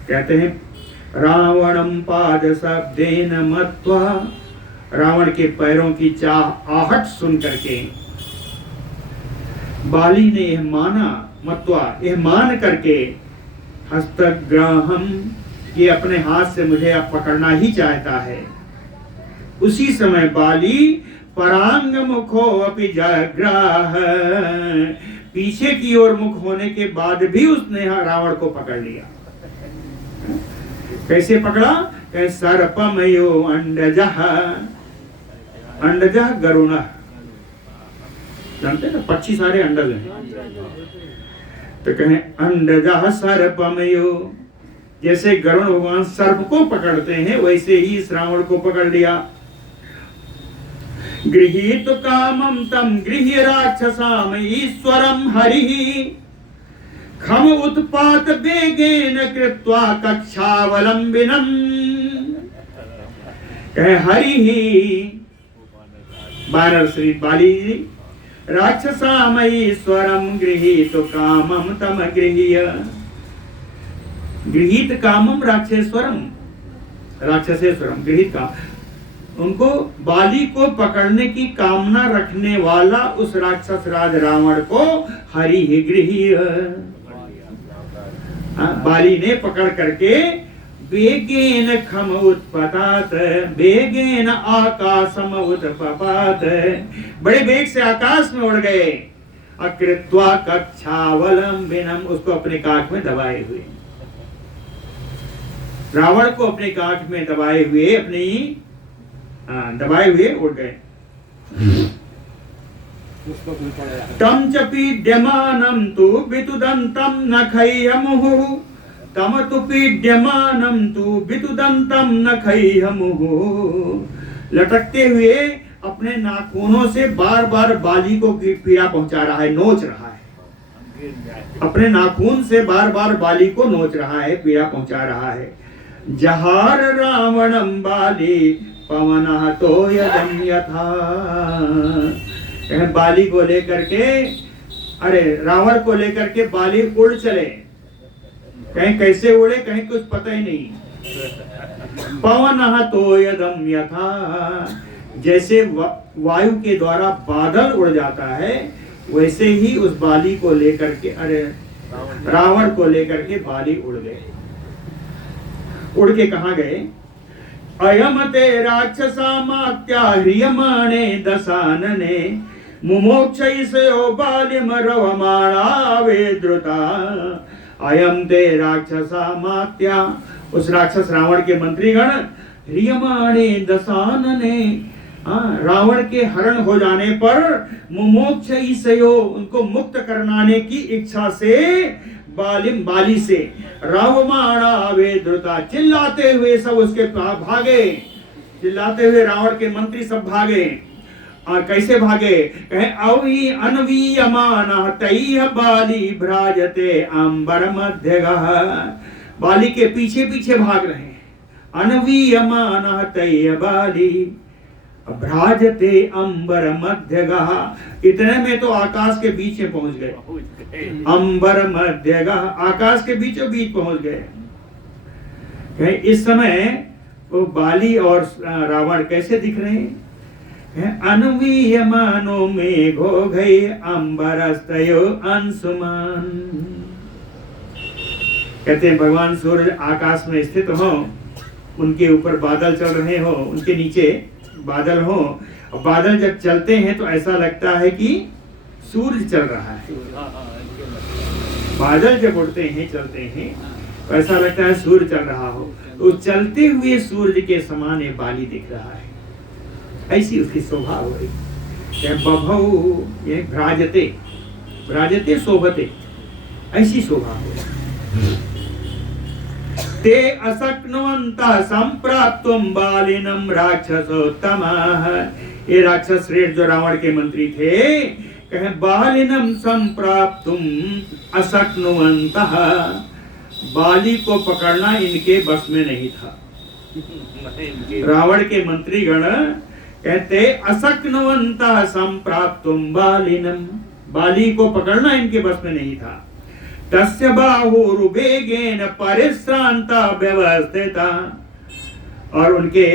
कहते हैं रावणम पाद शब्देन मत्वा, रावण के पैरों की आहट सुन करके बाली ने यह माना, मत्वा यह मान करके, हस्तग्राहम, ये अपने हाथ से मुझे अब पकड़ना ही चाहता है। उसी समय बाली परांग मुखो अपि जग्राह, पीछे की ओर मुख होने के बाद भी उसने रावण को पकड़ लिया। कैसे पकड़ा? सर्पमयो अंडजः, अंडजः गरुण, जानते हैं ना, पक्षी सारे अंडज हैं। तो कहें अंडजः सर्पमयो, जैसे गरुण भगवान सर्प को पकड़ते हैं वैसे ही इस रावण को पकड़ लिया। गृहीत कामम तम गृह्य राक्षसाम ईश्वरम हरिः खम उत्पात वेगेन कृत्वा कक्षावलंबिनम। कहे हरिः, वानर श्री बाली, राक्षसाम ईश्वरम गृहीत कामम तम गृह्य, गृहीत कामम राक्षसेश्वरम, राक्षसेश्वरम गृहीत काम, उनको बाली को पकड़ने की कामना रखने वाला उस राक्षस राज रावण को हरि ही गृह्य, बाली ने पकड़ करके वेगेन खम उत्पतात, वेगेन आकाशम उत्पपात, बड़े वेग से आकाश में उड़ गए। अकृत्वा कक्षावलंबिनम, उसको अपने काख में दबाए हुए, रावण को अपने काख में दबाए हुए, अपनी दबाए हुए उड़ गए। तम च पीड्यमानं तु वितुदन्तं नखैर्मुहुः, तम तु पीड्यमानं तु वितुदन्तं नखैर्मुहुः। लटकते हुए अपने नाखूनों से बार बार बाली को पीड़ा पहुंचा रहा है, नोच रहा है, अपने नाखून से बार बार बाली को नोच रहा है, पीड़ा पहुंचा रहा है। जहार रावणम बाली पवनः तोयदं यथा, बाली को लेकर के, अरे रावण को लेकर के बाली उड़ चले, कहीं कैसे उड़े कहीं कुछ पता ही नहीं। पवनः तोयदं यथा, जैसे वायु के द्वारा बादल उड़ जाता है वैसे ही उस बाली को लेकर के, अरे रावण को लेकर के बाली उड़ गए। उड़ के कहाँ गए? अयम ते राक्षसामात्या ह्रियमाणे दशानने मुमोक्षैषयो बालिम रवमाणा वेद्रुता। अयम ते राक्षसामात्या, उस राक्षस रावण के मंत्रीगण ह्रियमाणे दशानने, रावण के हरण हो जाने पर मुमोक्ष ईसयो, उनको मुक्त करवाने की इच्छा से बाली से रावमाणा वे द्रुता, चिल्लाते हुए सब उसके भागे, चिल्लाते हुए रावण के मंत्री सब भागे। और कैसे भागे? कहे अवी अनवीयमान तैह बाली भ्राजते अंबर मध्यगः, बाली के पीछे पीछे भाग रहे हैं। अनवीयमान तैह बाली भ्राजते अंबर मध्यगः, इतने में तो आकाश के बीच में पहुंच गए। अंबर मध्यगः, आकाश के बीचों बीच पहुंच गए। इस समय वो बाली और रावण कैसे दिख रहे हैं? अनवीयमानो मेघो गए अंबरस्तयो अंशुमान। कहते हैं भगवान सूर्य आकाश में स्थित हो, उनके ऊपर बादल चल रहे हो, उनके नीचे बादल हो, और बादल जब चलते हैं तो ऐसा लगता है कि सूर्य चल रहा है। बादल जब उड़ते हैं, चलते हैं, तो ऐसा लगता है सूर्य चल रहा हो। तो चलते हुए सूर्य के समान ये बाली दिख रहा है, ऐसी उसकी शोभा हो रही। बभौ ये भ्राजते, भ्राजते शोभते, ऐसी शोभा हो रही। ते असक्नुवन्तः संप्राप्तुम बालिनम राक्षसोत्तमः, ये राक्षस श्रेष्ठ जो रावण के मंत्री थे, कहे बालिनम संप्राप्तुम असक्नुवन्तः, बाली को पकड़ना इनके बस में नहीं था। रावण के मंत्रीगण कहते असक्नुवन्तः संप्राप्तुम बालिनम, बाली को पकड़ना इनके बस में नहीं था। तस्य बाहुरुवेगेन परिश्रांता व्यवस्थिता, और उनके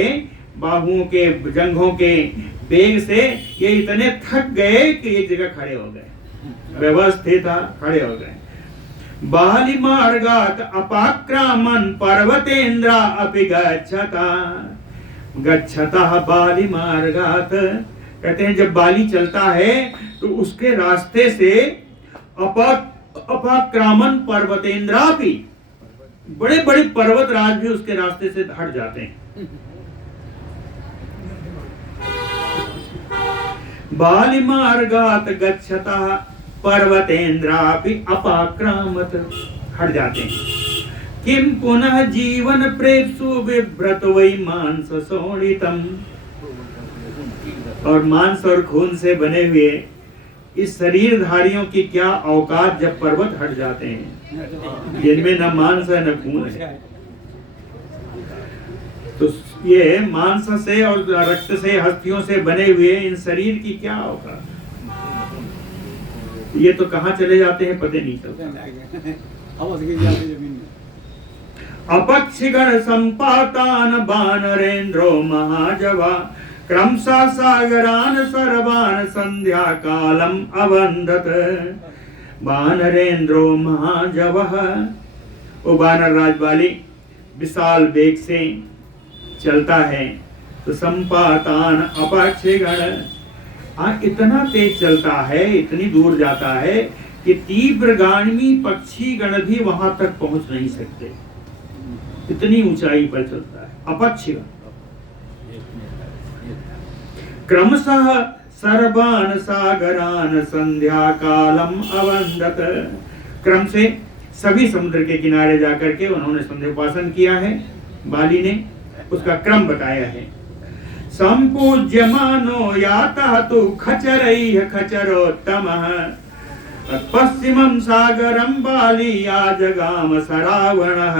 बाहुओं के जंघों के वेग से ये इतने थक गए कि एक जगह खड़े हो गए, व्यवस्थिता, खड़े हो गए। बाली मार्गात अपाक्रामन पर्वतेन्द्रा अपि गच्छता बाली मार्गात, कहते हैं जब बाली चलता है तो उसके रास्ते से अपाक्रामन पर्वतेन्द्रा भी, बड़े बड़े पर्वत राज भी उसके रास्ते से हट जाते हैं। बाली मार्गात गच्छता पर्वतेन्द्रापि अपाक्रामत, हट जाते हैं। किम पुनः जीवन प्रेप्सु विभ्रत वै मांस शोणितम, और मांस और खून से बने हुए इस शरीरधारियों की क्या औकात जब पर्वत हट जाते हैं, जिनमें न मांस है न खून है। तो ये मांस से और रक्त से, हस्तियों से बने हुए इन शरीर की क्या औकात, ये तो कहाँ चले जाते हैं पता नहीं चलता। अपक्षिगण संपातान बानरेंद्रो महाजवा, क्रमशः सागरान सर्वान संध्या कालम अवंदत। बानरेंद्रो महाजवः, वो बानर राज वाली विशाल वेग से चलता है। तो संपातान अपक्षिगण, इतना तेज चलता है, इतनी दूर जाता है कि तीव्रगामी पक्षी गण भी वहां तक पहुंच नहीं सकते, इतनी ऊंचाई पर चलता है अपक्षी गण। क्रमशः सर्वान सागरान संध्या कालम अवंदत, क्रम से सभी समुद्र के किनारे जाकर के उन्होंने संध्योपासन किया है। बाली ने उसका क्रम बताया है। संपूज्यमानो यातः तु खचरैः खचरोत्तमः, पश्चिमं सागरं बाली आजगाम सरावणः।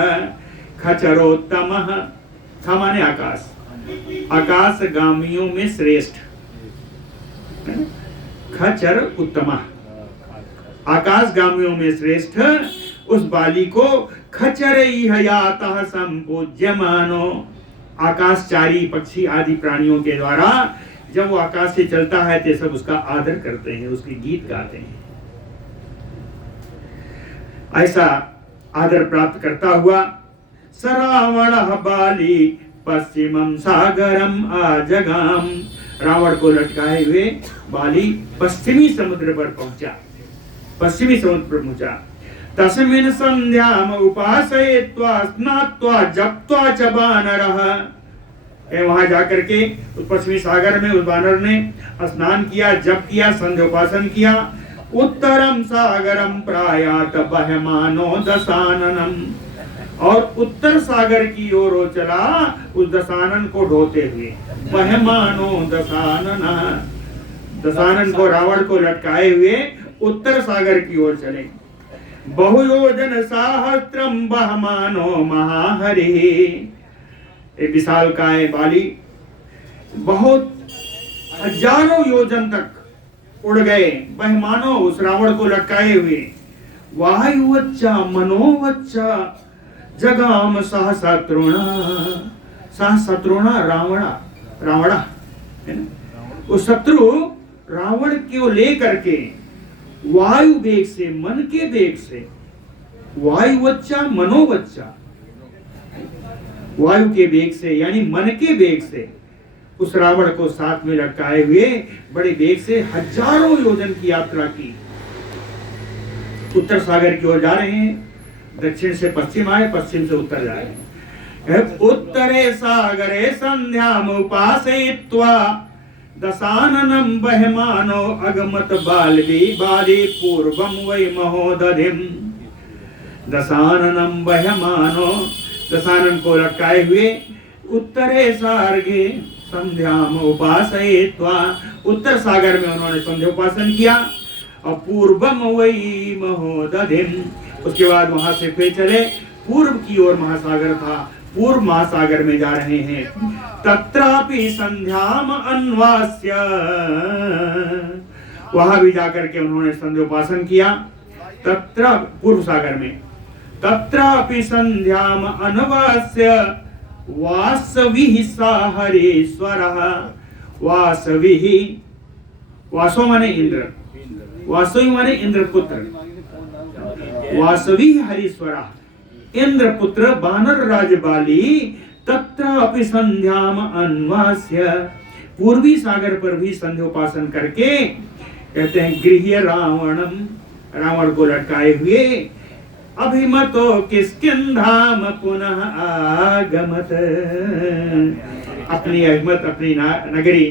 खचरोत्तमः, सामान्य आकाश, आकाशगामियों में श्रेष्ठ। खचर उत्तमः, आकाशगामियों में श्रेष्ठ उस बाली को खचरैः यातः संपूज्यमानो, आकाशचारी पक्षी आदि प्राणियों के द्वारा जब वो आकाश से चलता है तो सब उसका आदर करते हैं, उसके गीत गाते हैं। ऐसा आदर प्राप्त करता हुआ सरावणः बाली पश्चिमं सागरम आजगाम, रावण को लटकाए हुए बाली पश्चिमी समुद्र पर पहुंचा, पश्चिमी समुद्र पर पहुंचा। तस्मिन् संध्याम उपासयित्वा स्नात्वा जप्त्वा च बानरः, वहां जाकर के उस पश्चिमी सागर में उस वानर ने स्नान किया, जप किया, संध्योपासन किया। उत्तरम सागरम प्रायात बहमानो दशाननम, और उत्तर सागर की ओर वो चला उस दशानन को ढोते हुए। बहमानो दशानना, दशानन को, रावण को लटकाए हुए उत्तर सागर की ओर चले। बहुयोजन सहस्त्रम बहमानो महाहरि, एक विशालकाय बाली बहुत हजारों योजन तक उड़ गए, बहमानो उस रावण को लटकाए हुए। वायुवच्चा मनोवच्चा जगाम सहस्त्रोणा, सहस्त्रोणा रावणा है ना, उस शत्रु रावण को लेकर के वायु वेग से, मन के वेग से, वायुवच्चा मनोवच्चा, वायु के वेग से यानी मन के वेग से उस रावण को साथ में लटकाए हुए बड़े वेग से हजारों योजन की यात्रा की। उत्तर सागर की ओर जा रहे हैं, दक्षिण से पश्चिम आए, पश्चिम से उत्तर जा रहे हैं। उत्तरे सागरे संध्याम उपासयित्वा दशाननं बहमानो अगमत बालवी बाली पूर्वम वै महोदधिम। दशाननं बहमानो, दशानन को लटकाए हुए उत्तरे सार्गे संध्याम उपासयित्वा, उत्तर सागर में उन्होंने संध्योपासन किया। और पूर्वम वै महोदधिम, उसके बाद वहां से फिर चले पूर्व की ओर, महासागर था, पूर्व महासागर में जा रहे हैं। तत्रापि संध्याम अन्वास्य, वहां भी जाकर के उन्होंने संध्योपासन किया। तत्र पूर्व सागर में, तत्रापि संध्याम अन्वास्य वासविः साहरेश्वरः। वासविः, वासो माने इंद्र, वासवी माने इंद्र पुत्र, वासवी हरीश्वरा, इंद्र पुत्र बानर राज बाली। तत्र अपि संध्याम अन्वास्य, पूर्वी सागर पर भी संध्योपासन करके, कहते हैं गृह्य रावणम, रावण को लटकाए हुए। अभिमतो किष्किंधाम पुनः आगमत, अपनी अभिमत, अपनी नगरी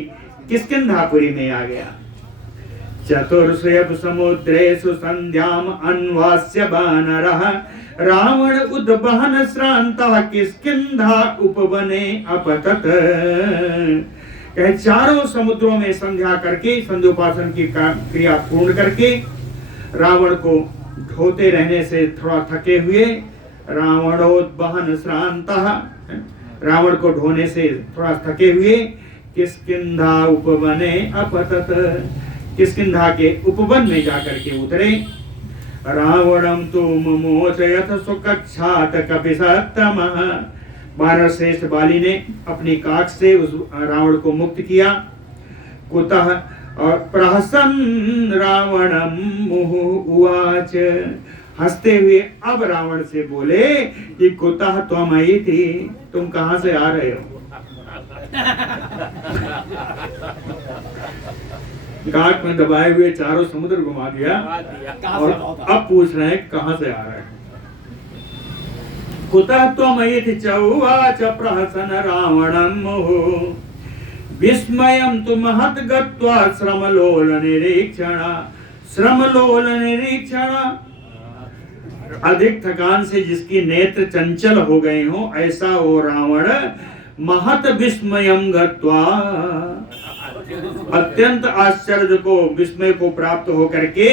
किष्किंधापुरी में आ गया। चतुर्षयभ समुद्रेषु संध्याम अन्वास्य बानरः रावण उद्वहन श्रांतः किष्किंधा उपवने अपतत। कहे चारों समुद्रों में संध्या करके, संध्योपासन की क्रिया पूर्ण करके, रावण को ढोते रहने से थोड़ा थके हुए, रावणोद्वहन श्रांतः, रावण को ढोने से थोड़ा थके हुए, किष्किंधा उपवने अपतत, किष्किंधा के उपवन में जाकर के उतरे। रावणम तु मुमोचयत सुकक्षात कपिसत्तमः, वानर श्रेष्ठ बाली ने अपनी काख से उस रावण को मुक्त किया। कुतः, और प्रहसन रावणम मुहुः उवाच, हंसते हुए अब रावण से बोले कि कुतः त्वमयिति, तुम कहां से आ रहे हो। गांठ में दबाए हुए चारों समुद्र घुमा दिया और अब पूछ रहे हैं कहां से आ रहे हैं। कुतः त्वमयिति चौवाच प्रहसन रावणं मुहुः विस्मयं तु महत् गत्वा श्रमलोल निरीक्षण। श्रमलोल निरीक्षण, अधिक थकान से जिसकी नेत्र चंचल हो गए हो, ऐसा वो रावण महत विस्मयं गत्वा, अत्यंत आश्चर्य को, विस्मय को प्राप्त होकर के,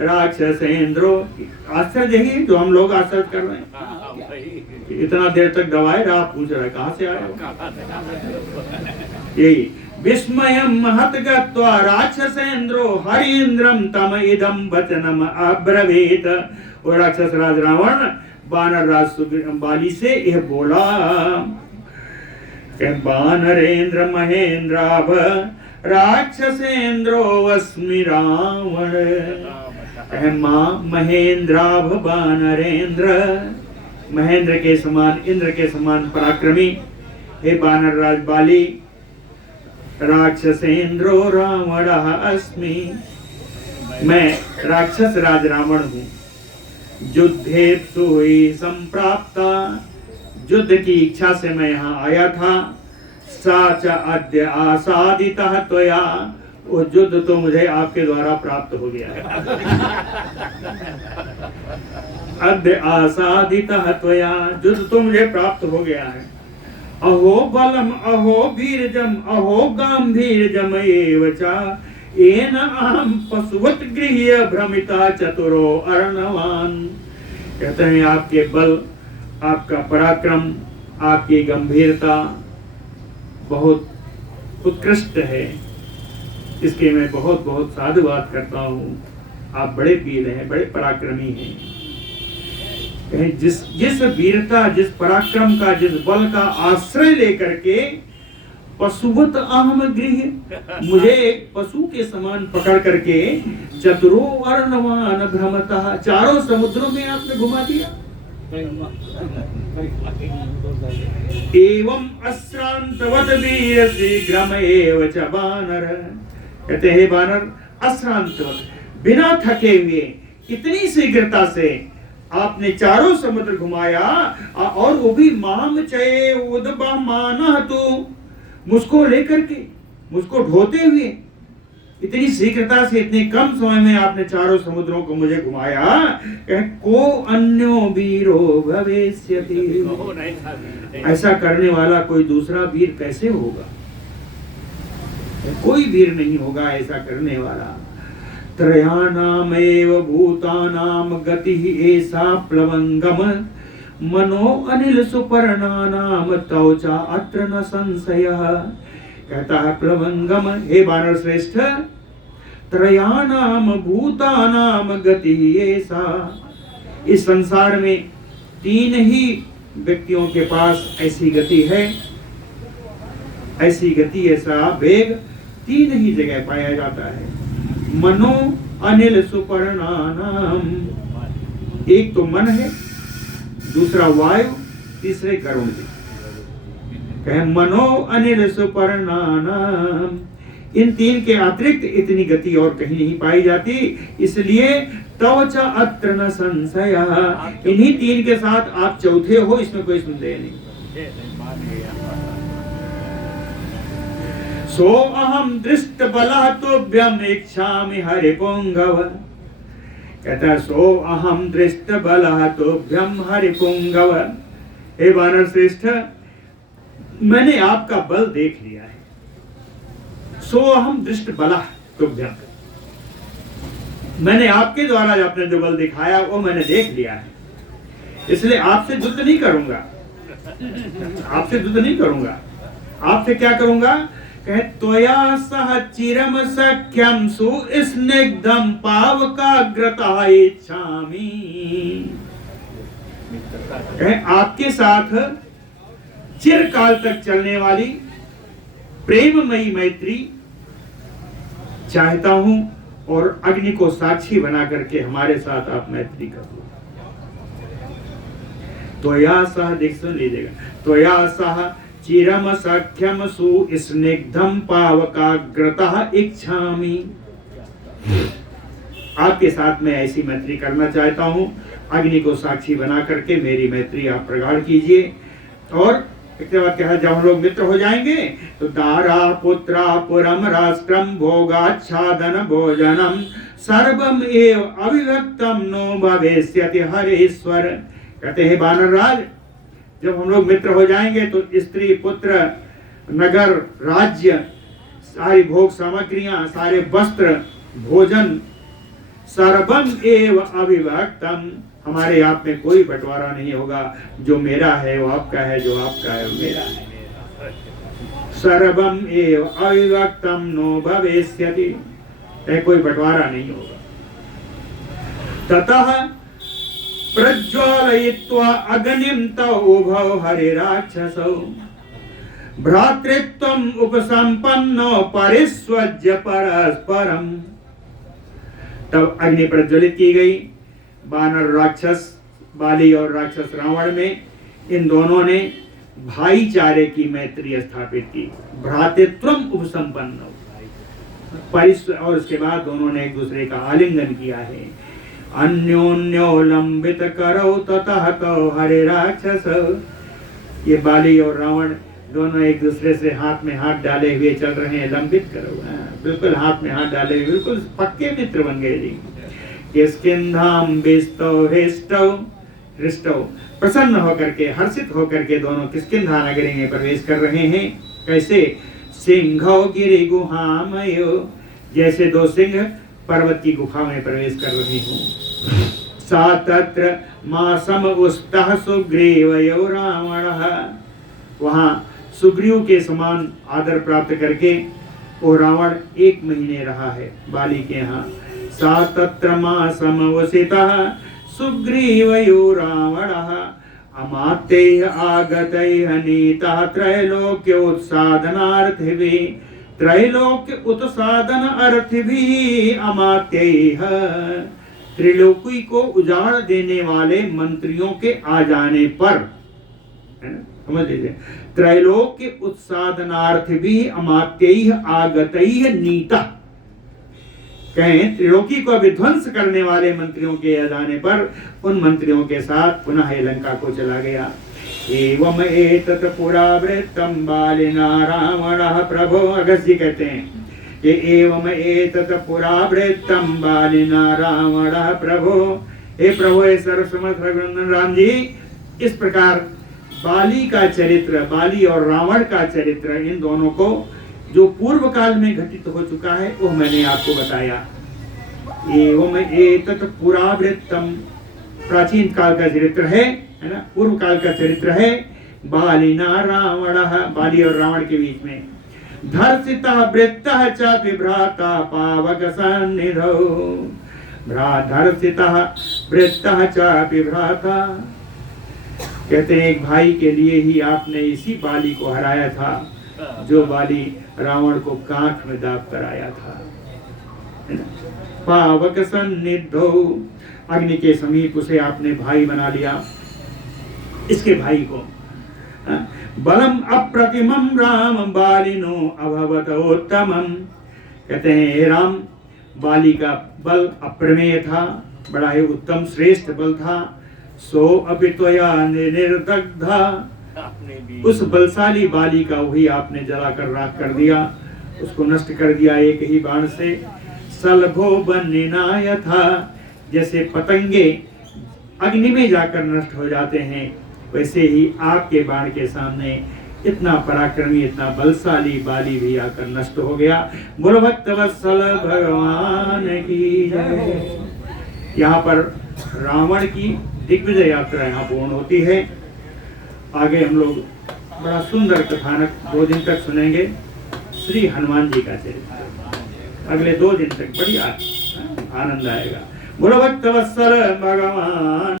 राक्षसेंद्रो, आश्चर्य ही जो हम लोग आश्चर्य कर रहे हैं, इतना देर तक दबाए रहा, पूछ रहा है कहां से आए हो। यही विस्मयं महत गत्वा राक्षसेंद्रो हरीन्द्रम तम इदम वचनम अब्रवीत। और राक्षस राज रावण वानर राज बाली से यह बोला, वानरेंद्र महेंद्राभ राक्षसेंद्रो अस्मि रावण। महेंद्राभ वानरेंद्र, महेंद्र के समान, इंद्र के समान पराक्रमी, हे वानर राज बाली, राक्षसेंद्रो रावण अस्मि, मैं राक्षस राज रावण हूँ। युद्धेप्सु ही संप्राप्ता, युद्ध की इच्छा से मैं यहाँ आया था। साच अद्य आसादितः त्वया, वो युद्ध तो मुझे आपके द्वारा प्राप्त हो गया है। अद्य आसादितः त्वया, युद्ध तो मुझे प्राप्त हो गया है। अहो बलम अहो वीरजम अहो गांभीर्यजम एव च, येन अहम पशुवत गृह्य भ्रमिता चतुरो अर्णवान। कहते हैं आपके बल, आपका पराक्रम, आपकी गंभीरता बहुत उत्कृष्ट है, इसके मैं बहुत बहुत साधुवाद करता हूँ। आप बड़े वीर हैं, बड़े पराक्रमी हैं। जिस वीरता, जिस पराक्रम का, जिस बल का आश्रय लेकर के पशुवत अहम गृह, मुझे एक पशु के समान पकड़ करके चतुरो अर्णवान भ्रमतः, चारों समुद्रों में आपने घुमा दिया। एवं अश्रांतवत वीर शीघ्रम एव च वानर, कहते हैं वानर अश्रांतवत, बिना थके हुए इतनी शीघ्रता से आपने चारों समुद्र घुमाया, और वो भी माम चये उद्बमानः, तो मुझको लेकर के, मुझको ढोते हुए, इतनी शीघ्रता से, इतने कम समय में आपने चारों समुद्रों को मुझे घुमाया। को अन्यो वीरो भवेष्यति, ऐसा करने वाला कोई दूसरा वीर कैसे होगा? कोई वीर नहीं होगा ऐसा करने वाला। त्रयाणामेव भूतानाम गतिः एषा प्लवंगम, मनो अनिल सुपर्णानाम तौ च अत्र न संशयः। कहता है प्लवंगम, हे वानर श्रेष्ठ, त्रयाणाम भूतानाम गतिः एषा, इस संसार में तीन ही व्यक्तियों के पास ऐसी गति है, ऐसी गति, ऐसा वेग तीन ही जगह पाया जाता है। मनो अनिल सुपर्णानाम, एक तो मन है, दूसरा वायु, तीसरे गरुड़ जी। कहे मनो अनिल सुपर्णानाम, इन तीन के अतिरिक्त इतनी गति और कहीं नहीं पाई जाती, इसलिए तव च अत्र न संशय, इन्हीं तीन के साथ आप चौथे हो, इसमें कोई संदेह नहीं। सो अहम दृष्ट बलः तुभ्यम इच्छामि हरिपुंगव, कहता सो अहम दृष्ट बलः तुभ्यम हरिपुंगव, हे वानर श्रेष्ठ, मैंने आपका बल देख लिया है। सो अहम दृष्ट बलः तुभ्यम, मैंने आपके द्वारा अपने जो बल दिखाया वो मैंने देख लिया है, इसलिए आपसे युद्ध नहीं करूंगा, आपसे युद्ध नहीं करूंगा। आपसे क्या करूंगा? कहे त्वया सह चिरम सख्यम सुस्निग्धम पावकाग्रता इच्छामि, कहे आपके साथ चिरकाल तक चलने वाली प्रेममयी मैत्री चाहता हूं, और अग्नि को साक्षी बना करके हमारे साथ आप मैत्री करो। त्वया सह, देख सुन लीजिएगा, त्वया सह चिरम सख्यम सुस्निग्धम पावकाग्रता इच्छामि, आपके साथ मैं ऐसी मैत्री करना चाहता हूं, अग्नि को साक्षी बना करके मेरी मैत्री आप प्रगाढ़ कीजिए। और इसके बाद क्या है, जब हम लोग मित्र हो जाएंगे तो दारा पुत्रा पुरम राष्ट्रम भोगाच्छादन भोजनम सर्वम एव अविभक्तम नो भवेष्यति हरेश्वर, कहते हैं वानरराज, जब हम लोग मित्र हो जाएंगे तो स्त्री पुत्र नगर राज्य सारी भोग सामग्रियां सारे वस्त्र भोजन सर्वम एव अविभक्तम, हमारे आप में कोई बंटवारा नहीं होगा, जो मेरा है वो आपका है, जो आपका है वो मेरा है। सर्वम एव अविभक्तम नो भवेष्यति, कोई बंटवारा नहीं होगा। ततः प्रज्वालयित्वा अग्निं तौ उभौ हरिराक्षसौ भ्रातृत्वम् उपसंपन्नो परिस्वज्य परस्परम। तब अग्नि प्रज्वलित की गई, वानर राक्षस बाली और राक्षस रावण में इन दोनों ने भाईचारे की मैत्री स्थापित की। भ्रातृत्वम् उपसंपन्नो, और उसके बाद दोनों ने एक दूसरे का आलिंगन किया है। अन्योन्यो लंबित करो ततः कौ हरे राक्षस, ये बाली और रावण दोनों एक दूसरे से हाथ में हाथ डाले हुए चल रहे हैं, लंबित करो, बिल्कुल हाथ में हाथ डाले हुए, बिल्कुल पक्के मित्र बन गए जी। किष्किंधाम बेस्तौ हेष्टौ हृष्टौ, प्रसन्न होकर के, हर्षित होकर के दोनों किष्किंधा नगरी में प्रवेश कर रहे हैं। कैसे? सिंघौ गिरि गुहामयो, जैसे दो सिंह पर्वत की गुफा में प्रवेश कर रहे हों। सा तत्र मासम उस्तः सुग्रीवयो रावणः, वहाँ सुग्रीव के समान आदर प्राप्त करके वो रावण 1 महीने रहा है बाली के यहाँ। सा तत्र मासम उसितः सुग्रीवयो रावणः अमात्यैः आगतैः नीतः त्रैलोक्योत्सादनार्थिभिः, त्रैलोक्य उत्सादन अर्थिभिः अमात्यैः, त्रिलोकी को उजाड़ देने वाले मंत्रियों के आ जाने पर, समझ लीजिए, त्रैलोक्य उत्सादनार्थिभिः अमात्यैः आगतैः नीतः, कहें त्रिलोकी को विध्वंस करने वाले मंत्रियों के आ जाने पर उन मंत्रियों के साथ पुनः लंका को चला गया। एवं एतत् पुरा वृत्तं बालिना रावणः प्रभो, अगस्त्य जी कहते हैं कि एवं एतत् पुरा वृत्तं बालिना रावणः प्रभो, हे प्रभु, हे सर्वसमर्थ रघुनंदन राम जी, इस प्रकार बाली का चरित्र, बाली और रावण का चरित्र, इन दोनों को जो पूर्व काल में घटित हो चुका है वो मैंने आपको बताया। एवं एतत् पुरा वृत्तम, प्राचीन काल का चरित्र है ना, पूर्व काल का चरित्र है। बालिना रावणः, बाली और रावण के बीच में। धर्षितः वृत्तः च विभ्राता पावक सन्निधौ, धर्षितः वृत्तः च विभ्राता, कहते हैं एक भाई के लिए ही आपने इसी बाली को हराया था जो बाली रावण को कांख में दाब कर आया था। पावक सन्निधौ, अग्नि के समीप उसे आपने भाई बना लिया, इसके भाई को। बलम अप्रतिमम राम बालिनो अभवत उत्तमम, कहते हैं हे राम, बाली का बल अप्रमेय था, बड़ा ही उत्तम श्रेष्ठ बल था। सो अपि त्वया निर्दग्धा, उस बलशाली बाली का वही आपने जलाकर राख कर दिया, उसको नष्ट कर दिया एक ही बाण से। सलभो बन्निनाय था, जैसे पतंगे अग्नि में जाकर नष्ट हो जाते हैं, वैसे ही आपके बाण के सामने इतना पराक्रमी, इतना बलशाली बाली भी आकर नष्ट हो गया। बोलो भक्तवत्सल भगवान की जय। यहाँ पर रावण की दिग्विजय यात्रा यहाँ पूर्ण होती है। आगे हम लोग बड़ा सुंदर कथानक 2 दिन तक सुनेंगे, श्री हनुमान जी का चरित्र। अगले 2 दिन तक बढ़िया आनंद आएगा। बोलो भक्तवत्सल भगवान।